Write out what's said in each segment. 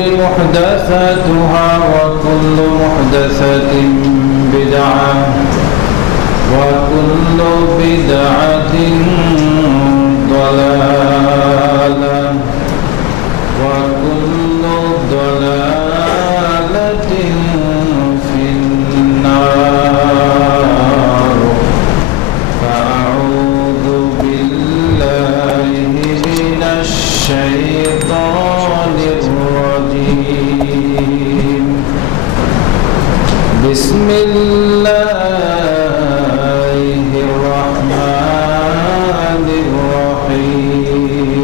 محدثاتها وكل محدثة بدعة وكل بدعة ضلالة وكل ضلالة في النار فأعوذ بالله من الشيطان الرجيم بسم الله الرحمن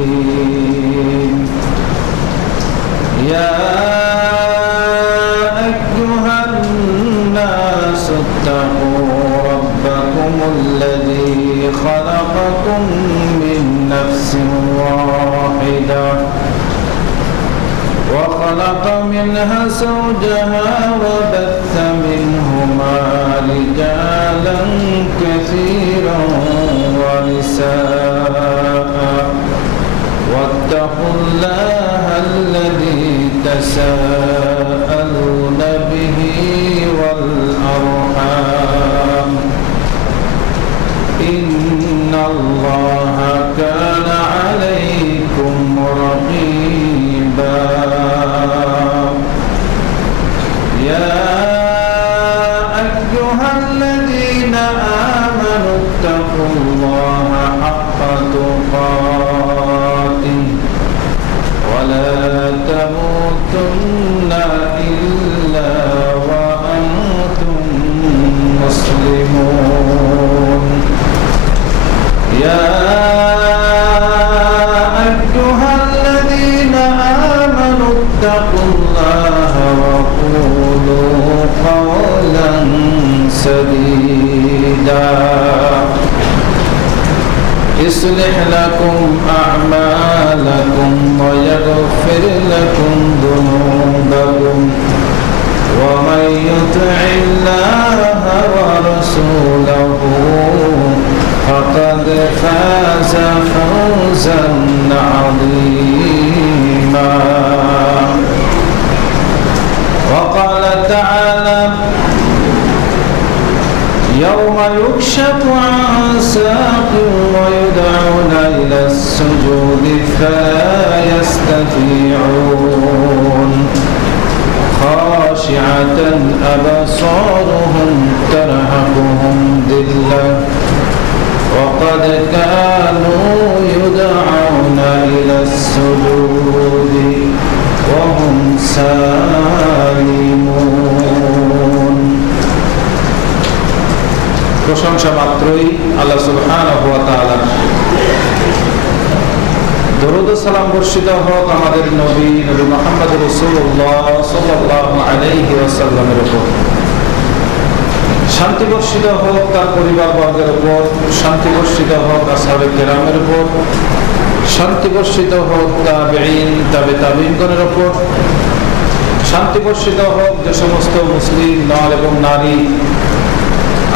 الرحيم يا أيها الناس اتقوا ربكم الذي خلقكم من نفس واحدة وخلق منها زوجها وبث منهما رجالا كثيرا ونساء واتقوا الله الذي تساءلون به والأرحام إن الله كان عليكم رقيبا يا أيها الذين آمنوا اتقوا الله حق تقاته ولا تموتن إلا وأنتم مسلمون يا أيها الذين آمنوا اتقوا الله وقولوا قولا سديدا يصلح لكم أعمالكم ويغفر لكم ذنوبكم ومن يطع الله ورسوله فقد فاز فوزا عظيما وقال تعالى يوم يكشف عن ساق ويدعون إلى السجود فلا يستطيعون خاشعة أبصارهم ترهقهم ذلة وقد كانوا يدعون إلى السجود وهم سالمون প্রশংসা মাত্রই আল্লাহ সুবহানাহু ওয়া তাআলা দরুদ ও সালাম বর্ষিত হোক আমাদের নবী মুহাম্মদ রাসূলুল্লাহ সাল্লাল্লাহু আলাইহি ওয়াসাল্লামের উপর শান্তি বর্ষিত হোক তার পরিবারবর্গের উপর শান্তি বর্ষিত হোক আসহাবে কেরামের উপর শান্তি বর্ষিত হোক তাবেঈন তাবেঈনগণের উপর শান্তি বর্ষিত হোক যে সমস্ত মুসলিম নর এবং নারী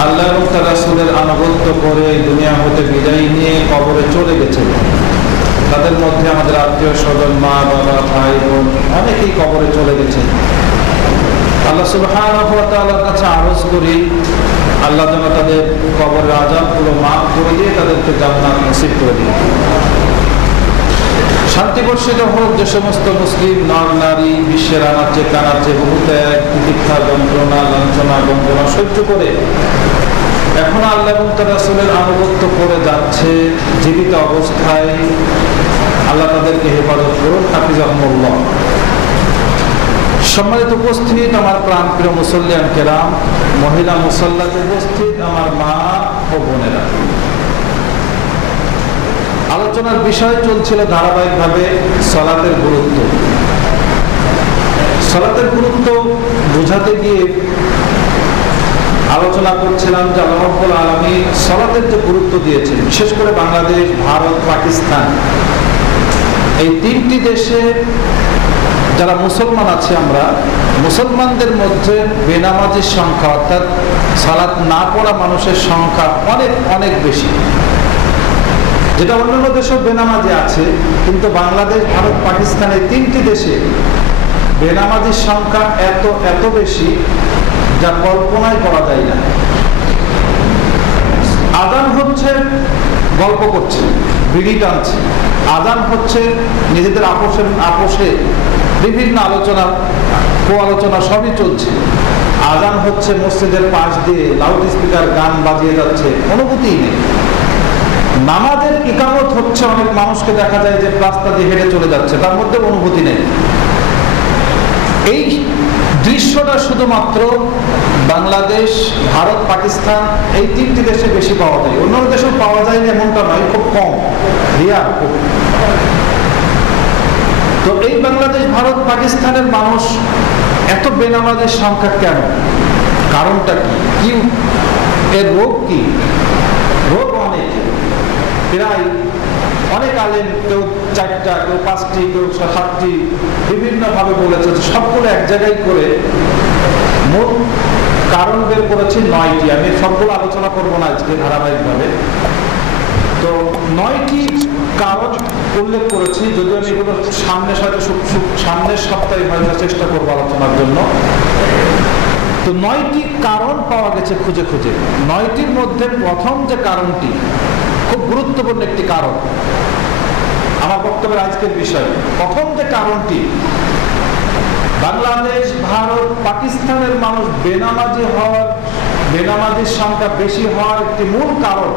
আল্লাহ এবং তার রাসূলের আনুগত্য করে দুনিয়া হতে বিদায় নিয়ে কবরে চলে গেছে তাদের মধ্যে আমাদের আত্মীয় স্বজন মা বাবা ভাই বোন অনেকেই কবরে চলে গেছে আল্লাহ সুবহানাহু ওয়া তাআলার কাছে আরজ করি আল্লাহ যেন তাদের কবরের আযাবগুলো মাফ করে দিয়ে তাদেরকে জান্নাত নসিব করে দিন শান্তি বর্ষিত হোক যে সমস্ত মুসলিম নর নারী বিশ্বের আনাচে কানাচে বহু ত্যাগ তিতিক্ষা যন্ত্রণা লাঞ্ছনা বঞ্চনা সহ্য করে এখন আল্লাহ এবং তার রাসূলের আনুগত্য করে যাচ্ছে জীবিত অবস্থায় আল্লাহ তাদেরকে হেফাজত করুন হাফিজাহুমুল্লাহ সম্মানিত উপস্থিত আমার প্রাণপ্রিয় মুসল্লিয়ান কেরাম মহিলা মুসল্লাতে উপস্থিত আমার মা ও বোনেরা আলোচনার বিষয় চলছিল ধারাবাহিকভাবে সালাতের গুরুত্ব সালাতের গুরুত্ব বোঝাতে গিয়ে আলোচনা করছিলাম যে আল্লাহ রাব্বুল আলামিন সালাতের যে গুরুত্ব দিয়েছেন বিশেষ করে বাংলাদেশ ভারত পাকিস্তান এই তিনটি দেশে যারা মুসলমান আছে আমরা মুসলমানদের মধ্যে বেনামাজির সংখ্যা অর্থাৎ সালাত না পড়া মানুষের সংখ্যা অনেক অনেক বেশি যেটা অন্যান্য দেশেও বেনামাজি আছে কিন্তু বাংলাদেশ ভারত পাকিস্তান এই তিনটি দেশে বেনামাজির সংখ্যা এত এত বেশি যা কল্পনাই করা যায় না। আজান হচ্ছে গল্প করছে, বিড়ি টানছে, আজান হচ্ছে নিজেদের আপোষে বিভিন্ন আলোচনা আলোচনা সবই চলছে। আজান হচ্ছে মসজিদের পাশ দিয়ে লাউড স্পিকার গান বাজিয়ে যাচ্ছে, অনুভূতিই নেই। নামাজের ইকামত হচ্ছে, অনেক মানুষকে দেখা যায় যে রাস্তা দিয়ে হেঁটে চলে যাচ্ছে, তার মধ্যে অনুভূতি নেই। এই দৃশ্যটা শুধুমাত্র বাংলাদেশ, ভারত, পাকিস্তান এই তিনটি দেশে বেশি পাওয়া যায়। অন্য দেশেও পাওয়া যায় না এমনটা নয়, খুব কম, রিয়ার খুব। তো এই বাংলাদেশ, ভারত, পাকিস্তানের মানুষ এত বেনামাজের সংখ্যা কেন? কারণটা কি? এর রোগ কি? রোগ অনেক, প্রায় অনেক আলেম, কেউ 4টা, কেউ 5টি, কেউ 7টি বিভিন্ন ভাবে বলেছে, সবগুলো এক জায়গায় করে মোট কারণ বের করেছি 9টি। আমি সবগুলো আলোচনা করবো না আজকে ধারাবাহিকভাবে। তো 9টি কারণ উল্লেখ করেছি, যদিও আমি এগুলো সামনের সপ্তাহে হয়তো চেষ্টা করবো আলোচনার জন্য। তো 9টি কারণ পাওয়া গেছে খুঁজে খুঁজে। 9টির মধ্যে প্রথম যে কারণটি খুব গুরুত্বপূর্ণ একটি কারণ আমার বক্তব্যের আজকের বিষয়। প্রথম যে কারণটি, বাংলাদেশ, ভারত, পাকিস্তানের মানুষ বেনামাজির সংখ্যা বেশি হওয়ার একটি মূল কারণ,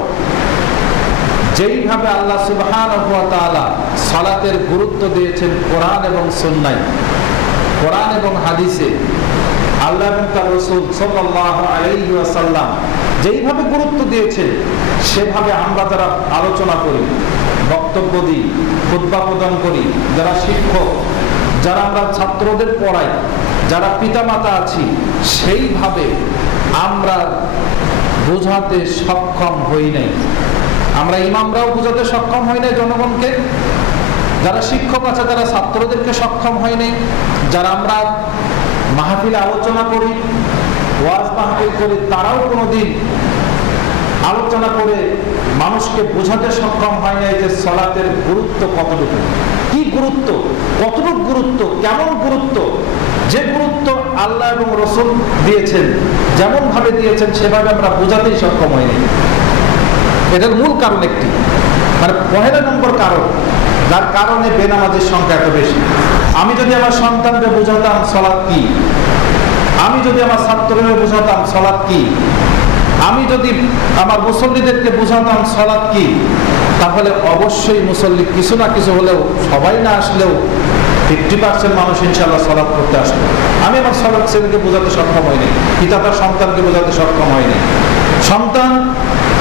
যেইভাবে আল্লাহ সুবহানাহু ওয়া তাআলা সালাতের গুরুত্ব দিয়েছেন কোরআন এবং সুন্নায়, কোরআন এবং হাদিসে, আল্লাহ এবং তার রাসূল সাল্লাল্লাহু আলাইহি ওয়াসাল্লাম যেইভাবে গুরুত্ব দিয়েছেন, সেভাবে আমরা যারা আলোচনা করি, বক্তব্য দিই, খুতবা প্রদান করি, যারা শিক্ষক, যারা আমরা ছাত্রদের পড়াই, যারা পিতামাতা আছি, সেইভাবে আমরা বোঝাতে সক্ষম হই নাই। আমরা ইমামরাও বোঝাতে সক্ষম হই নাই জনগণকে, যারা শিক্ষক আছে যারা ছাত্রদেরকে সক্ষম হয় নাই, যারা আমরা মাহফিলে আলোচনা করি, ওয়াজ মাহফিল করি, তারাও কোনোদিন আলোচনা করে মানুষকে বোঝাতে সক্ষম হয় নাই যে সালাতের গুরুত্ব কতটুকু, কি গুরুত্ব, কতটুকু গুরুত্ব, কেমন গুরুত্ব। যে গুরুত্ব আল্লাহ এবং রাসূল দিয়েছেন, যেমন ভাবে দিয়েছেন, সেভাবে আমরা বোঝাতেই সক্ষম হয়নি। এটার মূল কারণ একটি, মানে পহেলা নম্বর কারণ, যার কারণে বেনামাজির সংখ্যা এত বেশি। আমি যদি আমার সন্তানকে বোঝাতাম সালাত কি, আমি যদি আমার ছাত্রদের বোঝাতাম সালাত কি, আমি যদি আমার মুসল্লিদেরকে বোঝাতাম সালাত কি, তাহলে অবশ্যই মুসল্লি কিছু না কিছু হলেও, সবাই না আসলেও 50% মানুষ ইনশাআল্লাহ সালাত করতে আসবে। আমি আমার সালাত ছেলেকে বোঝাতে সক্ষম হয়নি, পিতা তার সন্তানকে বোঝাতে সক্ষম হয়নি, সন্তান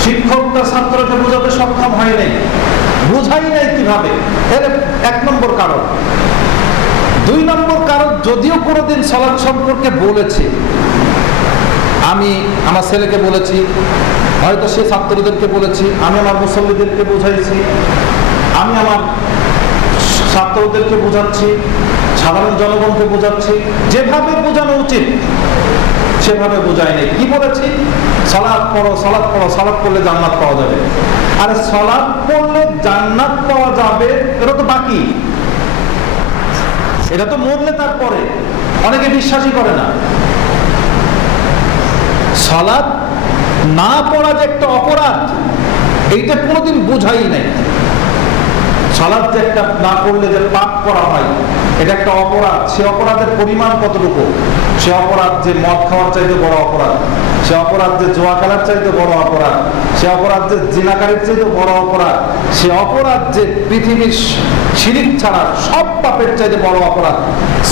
শিক্ষক তার ছাত্রকে বোঝাতে সক্ষম হয় নাই, বোঝাই নাই কিভাবে। এর 1 নম্বর কারণ। 2 নম্বর কারণ, যদিও কোনোদিন সালাত সম্পর্কে বলেছি, আমি আমার ছেলেকে বলেছি, হয়তো সে ছাত্রদেরকে বলেছি, আমি আমার মুসল্লিদেরকে বোঝাইছি, আমি আমার ছাত্রদেরকে বোঝাচ্ছি, সাধারণ জনগণকে বোঝাচ্ছি, যেভাবে বোঝানো উচিত সেভাবে বোঝাই নেই। কি বলেছি? সালাত পড়ো, সালাত পড়ো, সালাত পড়লে জান্নাত পাওয়া যাবে। আরে সালাত পড়লে জান্নাত পাওয়া যাবে, এটা তো বাকি, এটা তো মরলে তারপরে। অনেকে বিশ্বাসই করে না। সালাত না পড়া যে একটা অপরাধ, এইটা কোনোদিন বোঝাই নাই। সালাত যে একটা না পড়লে যে পাপ করা হয়, এটা একটা অপরাধ। সে অপরাধের পরিমাণ কতটুকু? সে অপরাধ যে মদ খাওয়ার চাইতে বড় অপরাধ, সে অপরাধ যে জুয়া খেলার চাইতে বড় অপরাধ, সে অপরাধ যে জিনাকারীর চাইতে বড় অপরাধ, সে অপরাধ যে পৃথিবীর শিরিক ছাড়া সব পাপের চাইতে বড় অপরাধ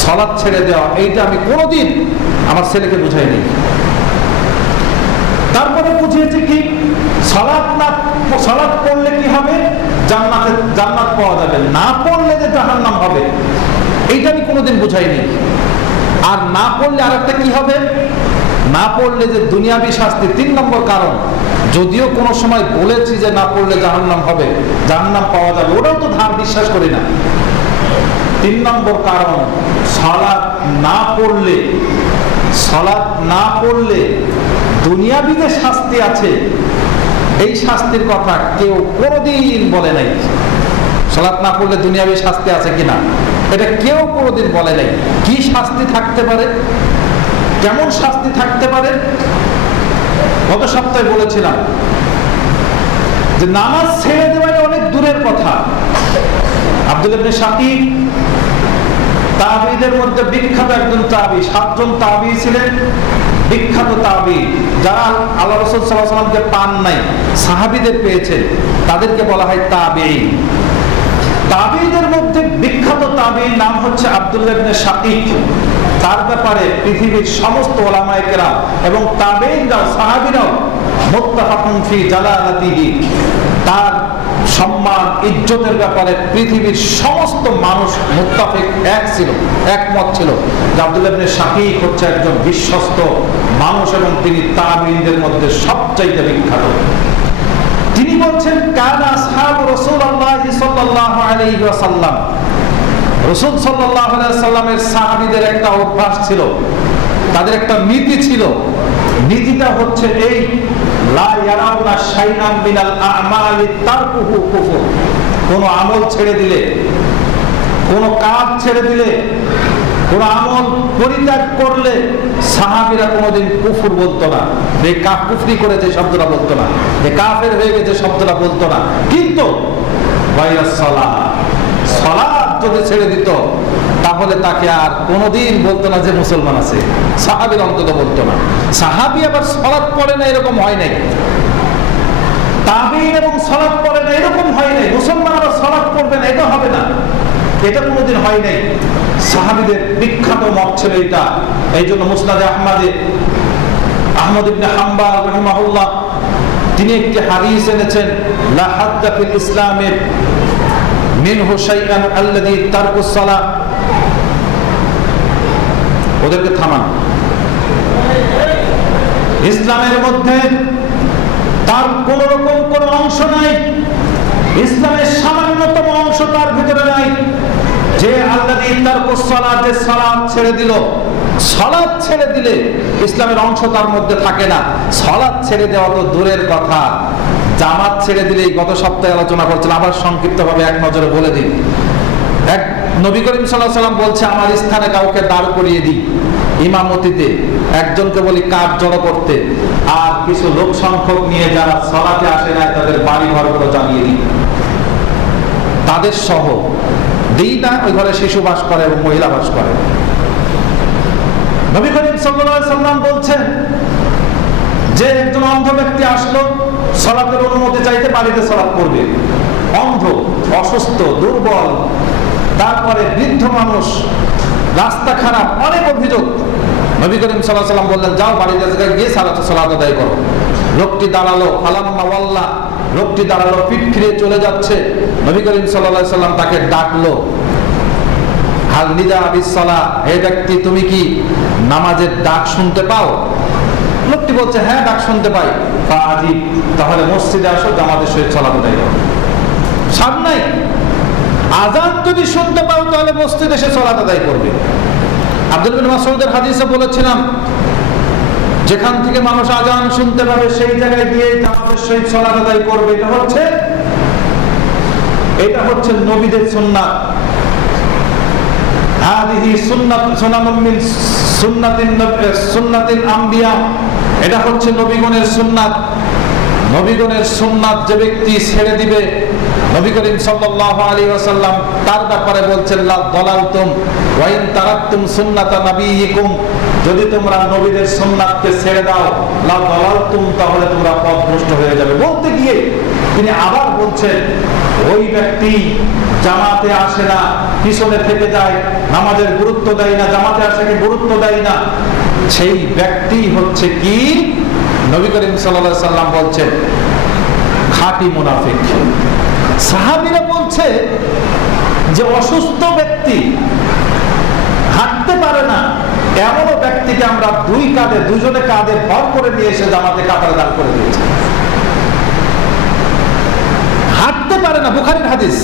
সালাত ছেড়ে দেওয়া। এইটা আমি কোনোদিন আমার ছেলেকে বুঝাইনি। তারপরে বুঝিয়েছি কি, সালাত পড়লে কি হবে? জান্নাত পাওয়া যাবে, না পড়লে যে জাহান্নাম হবে, এইটা আমি কোনোদিন বুঝাইনি। আর না পড়লে আরেকটা কি হবে? না পড়লে যে দুনিয়াবি শাস্তি। 3 নম্বর কারণ, যদিও কোনো সময় বলেছি যে না পড়লে জাহান্নাম হবে, জাহান্নাম পাওয়া যাবে, ওটাও তো ধার বিশ্বাস করি না। 3 নম্বর কারণ, সালাত না পড়লে দুনিয়াবি যে শাস্তি আছে, এই শাস্তির কথা কেউ কোনোদিন বলে নাই। সালাত না পড়লে দুনিয়াবি শাস্তি আছে কিনা? এটা কেউ কোনোদিন বলে নাই। কি শাস্তি থাকতে পারে, কেমন শাস্তি থাকতে পারে? গত সপ্তাহে বলেছিলাম যে নামাজ ছেড়ে দেওয়া অনেক দূরের কথা। আব্দুল ইবনে শাকিক তাবিদের মধ্যে বিখ্যাত একজন তাবি, 7 জন তাবি ছিলেন বিখ্যাত তাবি, যারা আল্লাহ রাসূল সাল্লাল্লাহু আলাইহি ওয়াসাল্লামকে পান নাই, সাহাবীদের পেয়েছে, তাদেরকে বলা হয় তাবিঈন। তাবিদের মধ্যে বিখ্যাত তাবির নাম হচ্ছে আব্দুল্লাহ ইবনে শাকিক। তার ব্যাপারে পৃথিবীর সমস্ত উলামায়ে কেরাম এবং তাবিঈনরা, সাহাবীরাও মুত্তাফাকুন ফি জালালাতিহি, তার সম্মান ইজ্জতের ব্যাপারে পৃথিবীর সমস্ত মানুষ মুত্তাফিক একমত ছিল যে আব্দুল্লাহ ইবনে শাকিক হচ্ছে একজন বিশ্বস্ত মানুষ এবং তিনি তাবিঈনদের মধ্যে সবচাইতে বিখ্যাত। তিনি বলছেন, কানা আসহাবু রাসূলুল্লাহ সাল্লাল্লাহু আলাইহি ওয়াসাল্লাম, রাসূল সাল্লাল্লাহু আলাইহি ওয়াসাল্লামের সাহাবীদের একটা অভ্যাস ছিল, তাদের একটা নীতি ছিল। নীতিটা হচ্ছে এই, লা ইয়ারাউনা শাইআম মিনাল আ'মালি তারকুহু কুফর। কোন আমল ছেড়ে দিলে, কোন কাজ ছেড়ে দিলে, কোন আমল পরিত্যাগ করলে সাহাবীরা কোনোদিন কুফর বলতো না, এই কুফরি করেছে শব্দটা বলতো না, এই কাফের হয়ে গেছে শব্দটা বলতো না। কিন্তু সালাত যদি ছেড়ে দিত তাহলে তাকে আর কোনোদিন বলতো না যে মুসলমান আছে, সাহাবীর অন্তত বলতো না। সাহাবী আবার সালাত পড়ে না এরকম হয় নাই, তাবিঈন এবং সালাত পড়ে না এরকম হয় নাই, মুসলমান আবার সালাত পড়বে না এটা হবে না, এটা কোনোদিন হয় নাই। সাহাবীদের বিখ্যাত মত ছিল এটা। এই জন্য মুসনাদে আহমদ ইবনে হাম্বল রাহিমাহুল্লাহ তিনি একটি হাদিস এনেছেন, লা হাদ্দা ফিল ইসলামে মিনহু শাইআন আল্লাযী তারকুস সালাহ। ওদেরকে থামান, ইসলামের মধ্যে তার কোন রকম কোন অংশ নাই, ইসলামের সামান্যতম অংশ তার ভিতরে নাই যে আল্লাযী তারকুস সালাহ, যে সালাত ছেড়ে দিল। সালাত ছেড়ে দিলে ইসলামের অংশ তার মধ্যে থাকে না। সালাত ছেড়ে দেওয়া তো দূরের কথা, জামাত ছেড়ে দিলেই গত সপ্তাহে আলোচনা করছিলাম, আবার সংক্ষিপ্তভাবে এক নজরে বলে দিই। এক নবী করিম সাল্লাল্লাহু আলাইহি ওয়াসাল্লাম বলছে, আমার স্থানে কাউকে দাঁড় করিয়ে দিই ইমামতিতে, একজনকে বলি কাঠ জড়ো করতে, আর কিছু লোক সংখ্যক নিয়ে যারা সালাতে আসে না তাদের বাড়ি ঘরগুলো জ্বালিয়ে দিই, তাদের সহ দিই না। ওই ঘরে শিশু বাস করে এবং মহিলা বাস করে। নবী করিম সাল্লাল্লাহু আলাইহি ওয়াসাল্লাম বলছেন যে একজন অন্ধ ব্যক্তি আসলো, সালাতের অনুমতি চাইতে বাড়িতে সালাত করবে, অন্ধ, অসুস্থ, দুর্বল, তারপরে বৃদ্ধ মানুষ, রাস্তা খারাপ, অনেক অভিযোগ। নবী করিম সাল্লাল্লাহু আলাইহি ওয়াসাল্লাম বললেন, যাও বাড়িতে গিয়ে সালাত আদায় করো। লোকটি দাঁড়ালো, ফালাম্মা ওয়াল্লা, লোকটি দাঁড়ালো, পিঠ ফিরে চলে যাচ্ছে। নবী করিম সাল্লাল্লাহু আলাইহি ওয়াসাল্লাম তাকে ডাকলো, হাল নিদা বিস সালাহ, হে ব্যক্তি তুমি কি নামাজের ডাক শুনতে পাও? লোকটি বলছে, হ্যাঁ ডাক শুনতে পাই। ফাআজি, তাহলে মসজিদে আসো, জামাতের সহিত সালাত আদায় করো। সামনে আযান যদি শুনতে পাও তাহলে মসজিদে এসে সালাত আদায় করবে। আব্দুল বিন মাসউদের হাদিসে বলেছিলাম, যেখান থেকে মানুষ আযান শুনতে পাবে সেই জায়গায় গিয়ে জামাতের সহিত সালাত আদায় করবে। এটা হচ্ছে নবীদের সুন্নাত। হাদিহি সুন্নাত সুনানুম মিন সুন্নাতিল আম্বিয়া, এটা হচ্ছে নবীগণের সুন্নাত। নবীগণের সুন্নাত যে ব্যক্তি ছেড়ে দিবে, নবী করিম সাল্লাল্লাহু আলাইহি ওয়াসাল্লাম তার ব্যাপারে বলছেন, লা দালালতুম ওয়া ইন তারাকতুম সুন্নাতা নবিয়িকুম, যদি তোমরা নবীদের সুন্নাতকে ছেড়ে দাও, লা দালালতুম, তাহলে তোমরা পথভ্রষ্ট হয়ে যাবে। বলতে গিয়ে তিনি আবার বলছেন, ওই ব্যক্তি জামাতে আসে না, পিছনে থেকে যায়, নামাজের গুরুত্ব দেয় না, জামাতে আসাকে গুরুত্ব দেয় না, সেই ব্যক্তি হচ্ছে কি? নবী করিম সাল্লাল্লাহু আলাইহি ওয়াসাল্লাম বলছেন খাঁটি মুনাফিক। সাহাবীরা বলছে যে অসুস্থ ব্যক্তি, হাঁটতে পারে না, এমন ব্যক্তিকে আমরা দুজনে কাঁধে ভর করে নিয়ে এসে জামাতে কাতারে দাঁড় করে দিয়েছি। হাঁটতে পারে না, বুখারীর হাদিস।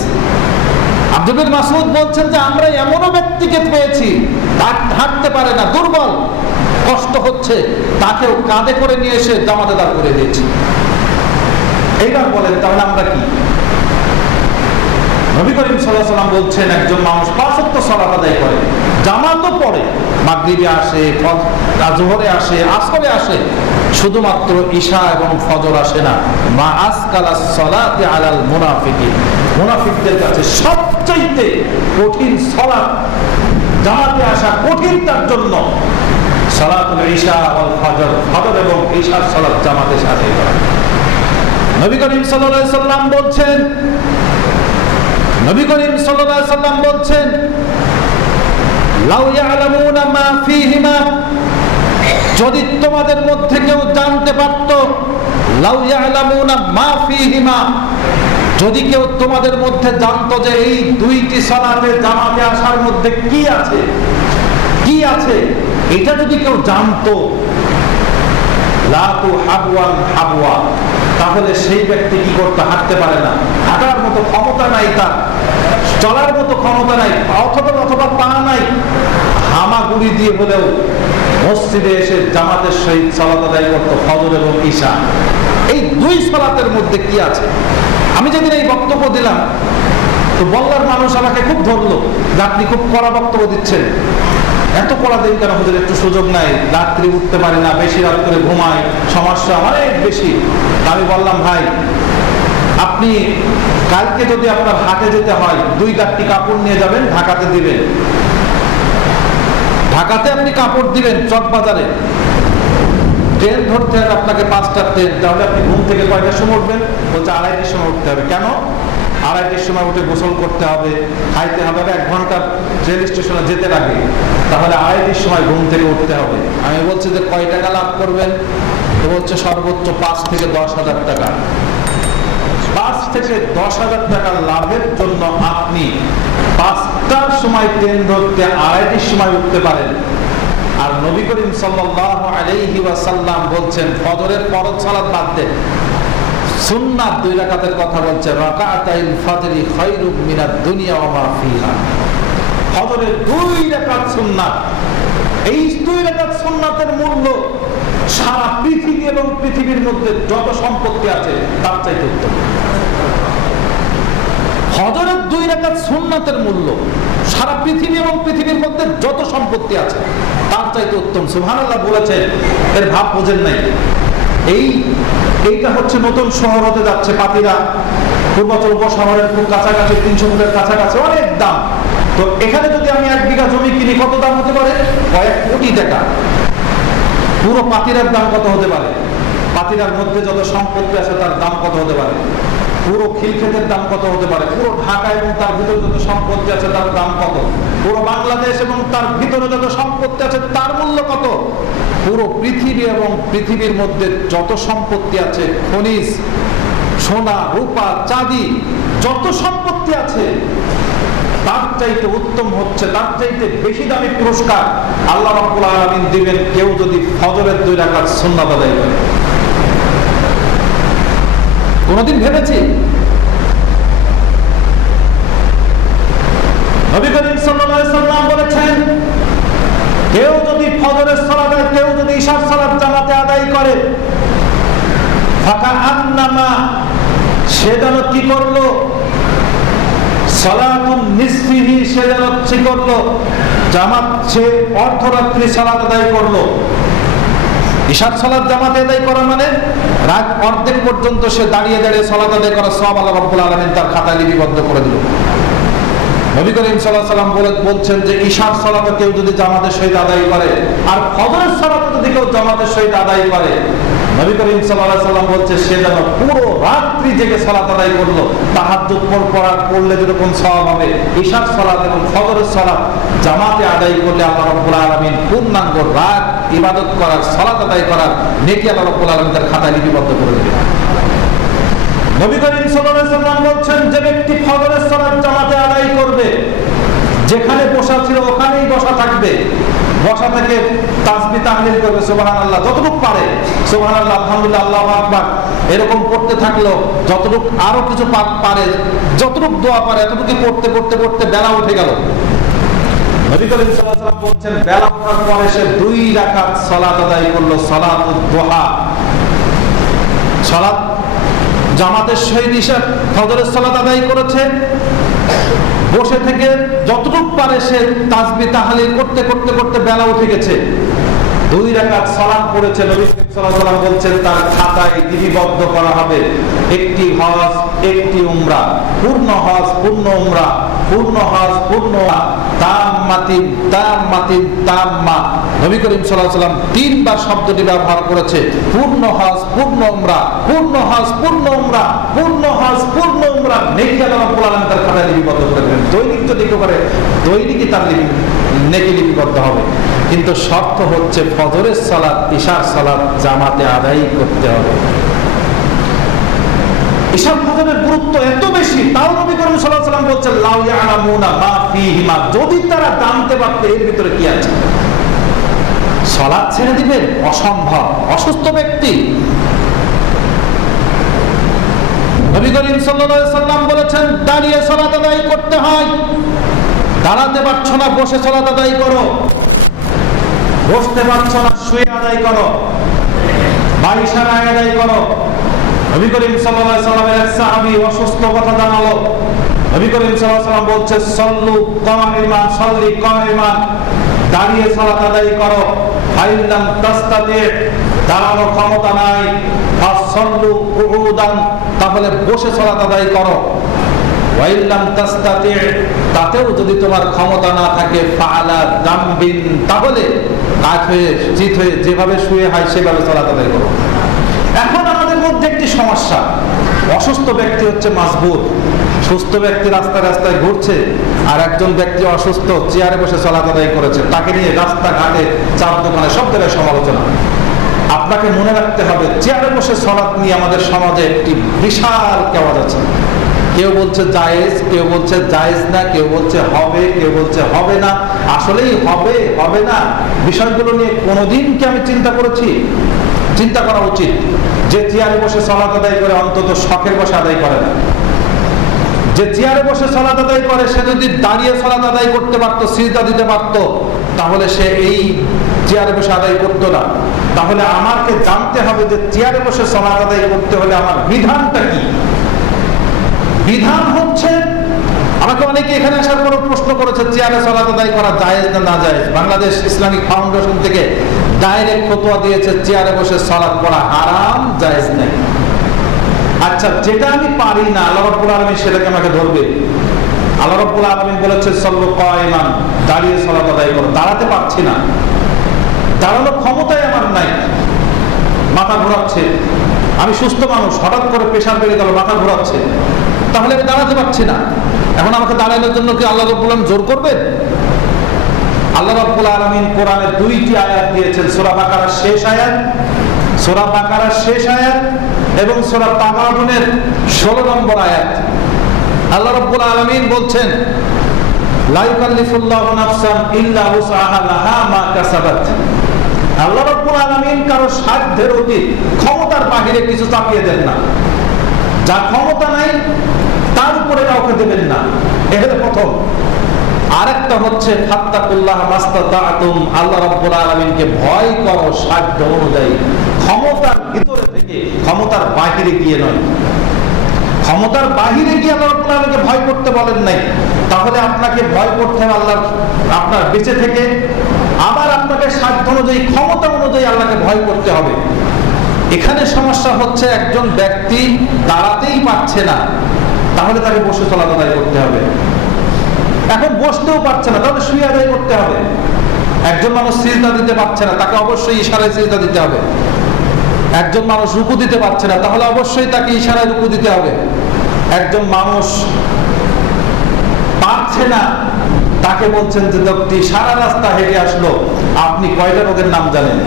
আব্দুল বিন মাসউদ বলছেন যে আমরা এমনও ব্যক্তিকে পেয়েছি, হাঁটতে পারে না, দুর্বল, কষ্ট হচ্ছে, তাকেও কাঁধে করে নিয়ে এসে জামাতে দাঁড় করে দিয়েছি। এইবার বলেন তাহলে আমরা কি? নবী করিম সাল্লাল্লাহু আলাইহি ওয়াসাল্লাম বলছেন একজন মানুষ 5 ওয়াক্ত সালাত আদায় করে, জামাতও পড়ে, মাগরিবে আসে, জোহরে আসে, আসরে আসে, শুধুমাত্র ঈশা এবং ফজর আসে না, মা আসকালাস সালাতি আলাল মুনাফিকিন, মুনাফিকদের কাছে সবচেয়ে কঠিন সালাত জামাতে আসা কঠিন তার জন্য সালাতুল ঈশা ওয়াল ফজর, ফজর এবং ঈশার সালাত জামাতের সাথে করা। নবী করিম সাল্লাল্লাহু আলাইহি ওয়াসাল্লাম বলছেন, নবী করিম সাল্লাল্লাহু আলাইহি ওয়াসাল্লাম বলছেন, লাউ ইয়ালামুনা মা ফীহিমা, যদি তোমাদের মধ্যে কেউ জানতে পারত, লাউ ইয়ালামুনা মা ফীহিমা, যদি কেউ তোমাদের মধ্যে জানতো যে এই দুইটি সালাতে জামাতে আসার মধ্যে কি আছে, কি আছে, এটা যদি কেউ জানতো, লা তু হাবওয়ান হাবওয়া, তাহলে সেই ব্যক্তি কি করতে, হাঁটতে পারে না, হাঁটার মতো ক্ষমতা নাই, তার চলার মতো ক্ষমতা নাই, অথবা পা নাই, হামাগুড়ি দিয়ে হলেও মসজিদে এসে জামাতের সহিত সালাত আদায় করতো, ফজর এবং ঈশা। এই দুই সালাতের মধ্যে কি আছে? আমি যেদিন এই বক্তব্য দিলাম তো বল্লার মানুষ আমাকে খুব ধরলো যে আপনি খুব কড়া বক্তব্য দিচ্ছেন, এত কড়া দিন কেন হুজুর, একটু সুযোগ নাই, রাত্রি উঠতে পারি না, বেশি রাত করে ঘুমাই, সমস্যা অনেক বেশি। আমি বললাম ভাই, আপনি কালকে যদি আপনার হাটে যেতে হয় 2 গাঁটটি কাপড় নিয়ে যাবেন, ঢাকাতে দিবেন, ঢাকাতে আপনি কাপড় দিবেন চকবাজারে, ট্রেন ধরতে হবে আপনাকে 5টার ট্রেন, তাহলে আপনি ঘুম থেকে কয়টার সময় উঠবেন? বলছে 2:30টার সময় উঠতে হবে। কেন? 2:30টার সময় উঠে গোসল করতে হবে, খাইতে হবে, 1 ঘন্টা রেল স্টেশনে যেতে লাগে, তাহলে 2:30টার সময় ঘুম থেকে উঠতে হবে। আমি বলছি যে কয় টাকা লাভ করবেন? তো বলছে সর্বোচ্চ 5 থেকে 10,000 টাকা। 5 থেকে 10,000 টাকা লাভের জন্য আপনি 5টার সময় ট্রেন ধরতে 2:30টার সময় উঠতে পারেন। আর নবী করিম সাল্লাল্লাহু আলাইহি ওয়াসাল্লাম বলছেন ফজরের ফরজ সালাত বাদ দেন, সুন্নাত 2 রাকাতের কথা বলছে, রাকাতাইল ফজরি খায়রুম মিনাদ দুনিয়া ওয়া মা ফিহা। ফজরের 2 রাকাত সুন্নাত, এই 2 রাকাত সুন্নাতের মূল্য সারা পৃথিবী এবং পৃথিবীর মধ্যে যত সম্পত্তি আছে তার চাইতে উত্তম। ফজরের 2 রাকাত সুন্নাতের মূল্য সারা পৃথিবী এবং পৃথিবীর মধ্যে যত সম্পত্তি আছে তার চাইতে উত্তম। সুবহানাল্লাহ বলেছেন, এর ভাব বোঝেন নাই। এইটা হচ্ছে নতুন শহর হতে যাচ্ছে, পাতিরা পূর্বাচল উপশহরের খুব কাছাকাছি, 300 ফুটের কাছাকাছি, অনেক দাম। তো এখানে যদি আমি 1 বিঘা জমি কিনি, কত দাম হতে পারে? কয়েক কোটি টাকা। পুরো পাতিরার দাম কত হতে পারে? পাতিরার মধ্যে যত সম্পত্তি আছে তার দাম কত হতে পারে? পুরো খিলক্ষেতের দাম কত হতে পারে? পুরো ঢাকা এবং তার ভিতরে যত সম্পত্তি আছে তার দাম কত? পুরো বাংলাদেশ এবং তার ভিতরে যত সম্পত্তি আছে তার মূল্য কত? পুরো পৃথিবী এবং পৃথিবীর মধ্যে যত সম্পত্তি আছে, খনিজ, সোনা, রূপা, চাঁদি, যত সম্পত্তি আছে তার চাইতে উত্তম হচ্ছে, তার চাইতে বেশি দামি পুরস্কার আল্লাহ রাব্বুল আলামিন দিবেন কেউ যদি ফজরের 2 রাকাত সুন্নাত আদায় করে। কোনদিন ভেবেছি? নবী করিম সাল্লাল্লাহু আলাইহি ওয়াসাল্লাম বলেছেন, কেউ যদি ফজরের সালাত, কেউ যদি ঈশার সালাত জামাতে আদায় করে, ফাকাআন্নামা, সে যেন কি করলো? সালাতুন নিসফিহি, সে যেন কি করলো? জামাত, সে অর্ধরাত্রি সালাত আদায় করলো। ঈশার সালাত জামাতে আদায় করা মানে রাত অর্ধেক পর্যন্ত সে দাঁড়িয়ে দাঁড়িয়ে সালাত আদায় করা সব আল্লাহ রাব্বুল আলামিন তার খাতায় লিপিবদ্ধ করে দিল। নবী করিম সাল্লাল্লাহু আলাইহি ওয়াসাল্লাম বলছেন যে ঈশার সালাত কেউ যদি জামাতের সহিত আদায় করে, আর ফজরের সালাত যদি কেউ জামাতের সহিত আদায় করে, নবী করিম সাল্লাল্লাহু আলাইহি ওয়াসাল্লাম বলছে সে যেন পুরো রাত্রি জেগে সালাত আদায় করলো। তাহাজ্জুদ পড়লে যেরকম সওয়াব হবে, ঈশার সালাত এবং ফজরের সালাত জামাতে আদায় করলে আল্লাহ রাব্বুল আলামিন পূর্ণাঙ্গ রাত ইবাদত করার, সালাত আদায় করার নেকি আল্লাহ রাব্বুল আলামিন তার খাতায় লিপিবদ্ধ করে দেবেন। নবী করিম সাল্লাল্লাহু আলাইহি ওয়াসাল্লাম বলছেন, যে ব্যক্তি ফজরের সালাত জামাতে আদায় করবে, যেখানে বসা ছিল ওখানেই বসা থাকবে, বসা থেকে তাসবিহ তাহলিল করবে, সুবহানাল্লাহ যতটুকু পারে, সুবহানাল্লাহ, আলহামদুলিল্লাহ, আল্লাহু আকবার, এরকম করতে থাকলো। যতটুকু আরো কিছু পারে, যতটুকু দোয়া পারে, এতটুকু করতে করতে করতে বেলা উঠে গেল। নবী করিম সাল্লাল্লাহু আলাইহি ওয়াসাল্লাম বলছেন, বেলা ওঠার পরে সে 2 রাকাত সালাত আদায় করলো, সালাতুদ দুহা। সালাত জামাতের সহিত ঈশা ফজরের সালাত আদায় করেছে, বসে থেকে যতটুকু পারে সে তাসবিহ তাহলিল করতে করতে করতে বেলা উঠে গেছে, 2 রাকাত সালাত পড়েছে। নবী সাল্লাল্লাহু আলাইহি ওয়াসাল্লাম বলছেন তার খাতায় লিপিবদ্ধ করা হবে একটি হজ, একটি উমরা, পূর্ণ হজ, পূর্ণ উমরা, পূর্ণ হজ, পূর্ণ তাম্মাতিন তাম্মাতিন তাম্মা। নবী করিম সাল্লাল্লাহু আলাইহি ওয়াসাল্লাম 3 বার শব্দটি ব্যবহার করেছে, পূর্ণ হজ, পূর্ণ উমরা, পূর্ণ হজ, পূর্ণ উমরা, পূর্ণ হজ, পূর্ণ উমরা। নেকি আল্লাহ রাব্বুল আলামিন তার খাতায় লিপিবদ্ধ করে দেবেন। দৈনিক যদি কেউ করে, দৈনিকই তার নেকি লিপিবদ্ধ হবে। কিন্তু শর্ত হচ্ছে ফজরের সালাত, ঈশার সালাত জামাতে আদায় করতে হবে। ঈশা ফজরের গুরুত্ব এত বেশি, তাও নবী করিম সাল্লাল্লাহু আলাইহি ওয়াসাল্লাম বলছেন লাউ ইয়ালামুনা মা ফীহিমা, যদি তারা জানতে পারত এর ভিতরে কি আছে। সালাত ছেড়ে দিবেন? অসম্ভব। অসুস্থ ব্যক্তি, নবী করিম সাল্লাল্লাহু আলাইহি ওয়াসাল্লাম বলেছেন দাঁড়িয়ে সালাত আদায় করতে হয়। দাঁড়াতে পারছো না, বসে সালাত আদায় করো। বসতে পারছো না, শুয়ে আদায় করো, বাইশারায় আদায় করো। নবী করিম সাল্লাল্লাহু আলাইহি ওয়াসাল্লামের এক সাহাবী অসুস্থ কথা জানালো। নবী করিম সাল্লাল্লাহু আলাইহি ওয়াসাল্লাম বলছে সল্লু কাইমান, সাল্লি কাইমান, দাঁড়িয়ে সালাত আদায় করো। ফাইল্লাম তাস্তাতি, দাঁড়ানোর ক্ষমতা নাই, ফাসল্লু কুউদান, তাহলে বসে সালাত আদায় করো। ওয়াইল্লাম তাস্তাতি, তাতেও যদি তোমার ক্ষমতা না থাকে, ফাআলা জামবিন, তাহলে কাত হয়ে চিত হয়ে যেভাবে শুয়ে হয় সেভাবে সালাত আদায় করো। এখন আমাদের মধ্যে একটি সমস্যা, অসুস্থ ব্যক্তি হচ্ছে মাসবুর, সুস্থ ব্যক্তি রাস্তায় রাস্তায় ঘুরছে, আর একজন ব্যক্তি অসুস্থ চেয়ারে বসে সালাত আদায় করেছে, তাকে নিয়ে রাস্তাঘাটে, চার দোকানে সব জায়গায় সমালোচনা। আপনাকে মনে রাখতে হবে চেয়ারে বসে সালাত নিয়ে আমাদের সমাজে একটি বিশাল কেওয়াজ আছে। কেউ বলছে জায়েজ, কেউ বলছে জায়েজ না, কেউ বলছে হবে, কেউ বলছে হবে না। আসলেই হবে হবে না বিষয়গুলো নিয়ে কোনোদিন কি আমি চিন্তা করেছি? চিন্তা করা উচিত। যে চেয়ারে বসে সালাত আদায় করে অন্তত শখের বসে আদায় করে না। যে চেয়ারে বসে সালাত আদায় করে সে যদি দাঁড়িয়ে সালাত আদায় করতে পারতো, সিজদা দিতে পারতো, তাহলে সে এই চেয়ারে বসে আদায় করতো না। তাহলে আমাকে জানতে হবে যে চেয়ারে বসে সালাত আদায় করতে হলে আমার বিধানটা কি। বিধান হচ্ছে, আমাকে অনেকে এখানে আসার পর প্রশ্ন করেছে চেয়ারে সালাত আদায় করা জায়েজ না না জায়েজ। বাংলাদেশ ইসলামিক ফাউন্ডেশন থেকে ডাইরেক্ট ফতোয়া দিয়েছে চেয়ারে বসে সালাত করা হারাম, জায়েজ নাই। আচ্ছা, যেটা আমি পারি না আল্লাহ রাব্বুল আলামিন সেটাকে আমাকে ধরবে। আল্লাহ রাব্বুল আলামিন বলেছে সাল্লু কায়মান, দাঁড়িয়ে সালাত আদায় করো। দাঁড়াতে পারছি না, দাঁড়ানোর ক্ষমতাই আমার নাই, মাথা ঘোরাচ্ছে। আমি সুস্থ মানুষ, হঠাৎ করে প্রেশার বেড়ে গেল, মাথা ঘোরাচ্ছে, তাহলে আমি দাঁড়াতে পারছি না। এখন আমাকে দাঁড়ানোর জন্য কি আল্লাহ রাব্বুল আলামিন জোর করবেন? আল্লাহ রাব্বুল আলামিন কোরআনে 2টি আয়াত দিয়েছেন, সূরা বাকারার শেষ আয়াত, সূরা বাকারার শেষ আয়াত এবং সূরা তাগাবুনের 16 নম্বর আয়াত। আল্লাহ রাব্বুল আলামিন বলছেন লা ইউকাল্লিফুল্লাহু নাফসান ইল্লা উসআহা লাহা মা কাসাবাত। আল্লাহ রাব্বুল আলামিন কারো সাধ্যের অতীত, ক্ষমতার বাহিরে কিছু চাপিয়ে দেন না। যার ক্ষমতা নাই তার উপরে কাউকে দেবেন না, এটা প্রথম। আরেকটা হচ্ছে ফাত্তাকুল্লাহ মাস্তাতাতুম, আল্লাহ রাব্বুল আলামিনকে ভয় করো সাধ্য অনুযায়ী, ক্ষমতার ভিতরে থেকে, ক্ষমতার বাহিরে গিয়ে নয়। ক্ষমতার বাহিরে গিয়ে আল্লাহ রাব্বুল আলামিনকে ভয় করতে বলেন নাই। তাহলে আপনাকে ভয় করতে হবে আল্লাহ, আপনার বেঁচে থেকে, আবার আপনাকে সাধ্য অনুযায়ী, ক্ষমতা অনুযায়ী আল্লাহকে ভয় করতে হবে। এখানে সমস্যা হচ্ছে একজন ব্যক্তি দাঁড়াতেই পারছে না, তাহলে তাকে বসে সালাত আদায় করতে হবে। এখন বসতেও পারছে না, তাহলে শুয়ে আদায় করতে হবে। একজন মানুষ সিজদা দিতে পারছে না, তাকে অবশ্যই ইশারায় সিজদা দিতে হবে। একজন মানুষ রুকু দিতে পারছে না, তাহলে অবশ্যই তাকে ইশারায় রুকু দিতে হবে। একজন মানুষ পারছে না, তাকে বলছেন যে লোকটি সারা রাস্তা হেঁটে আসলো, আপনি কয়টা রোগের নাম জানেন?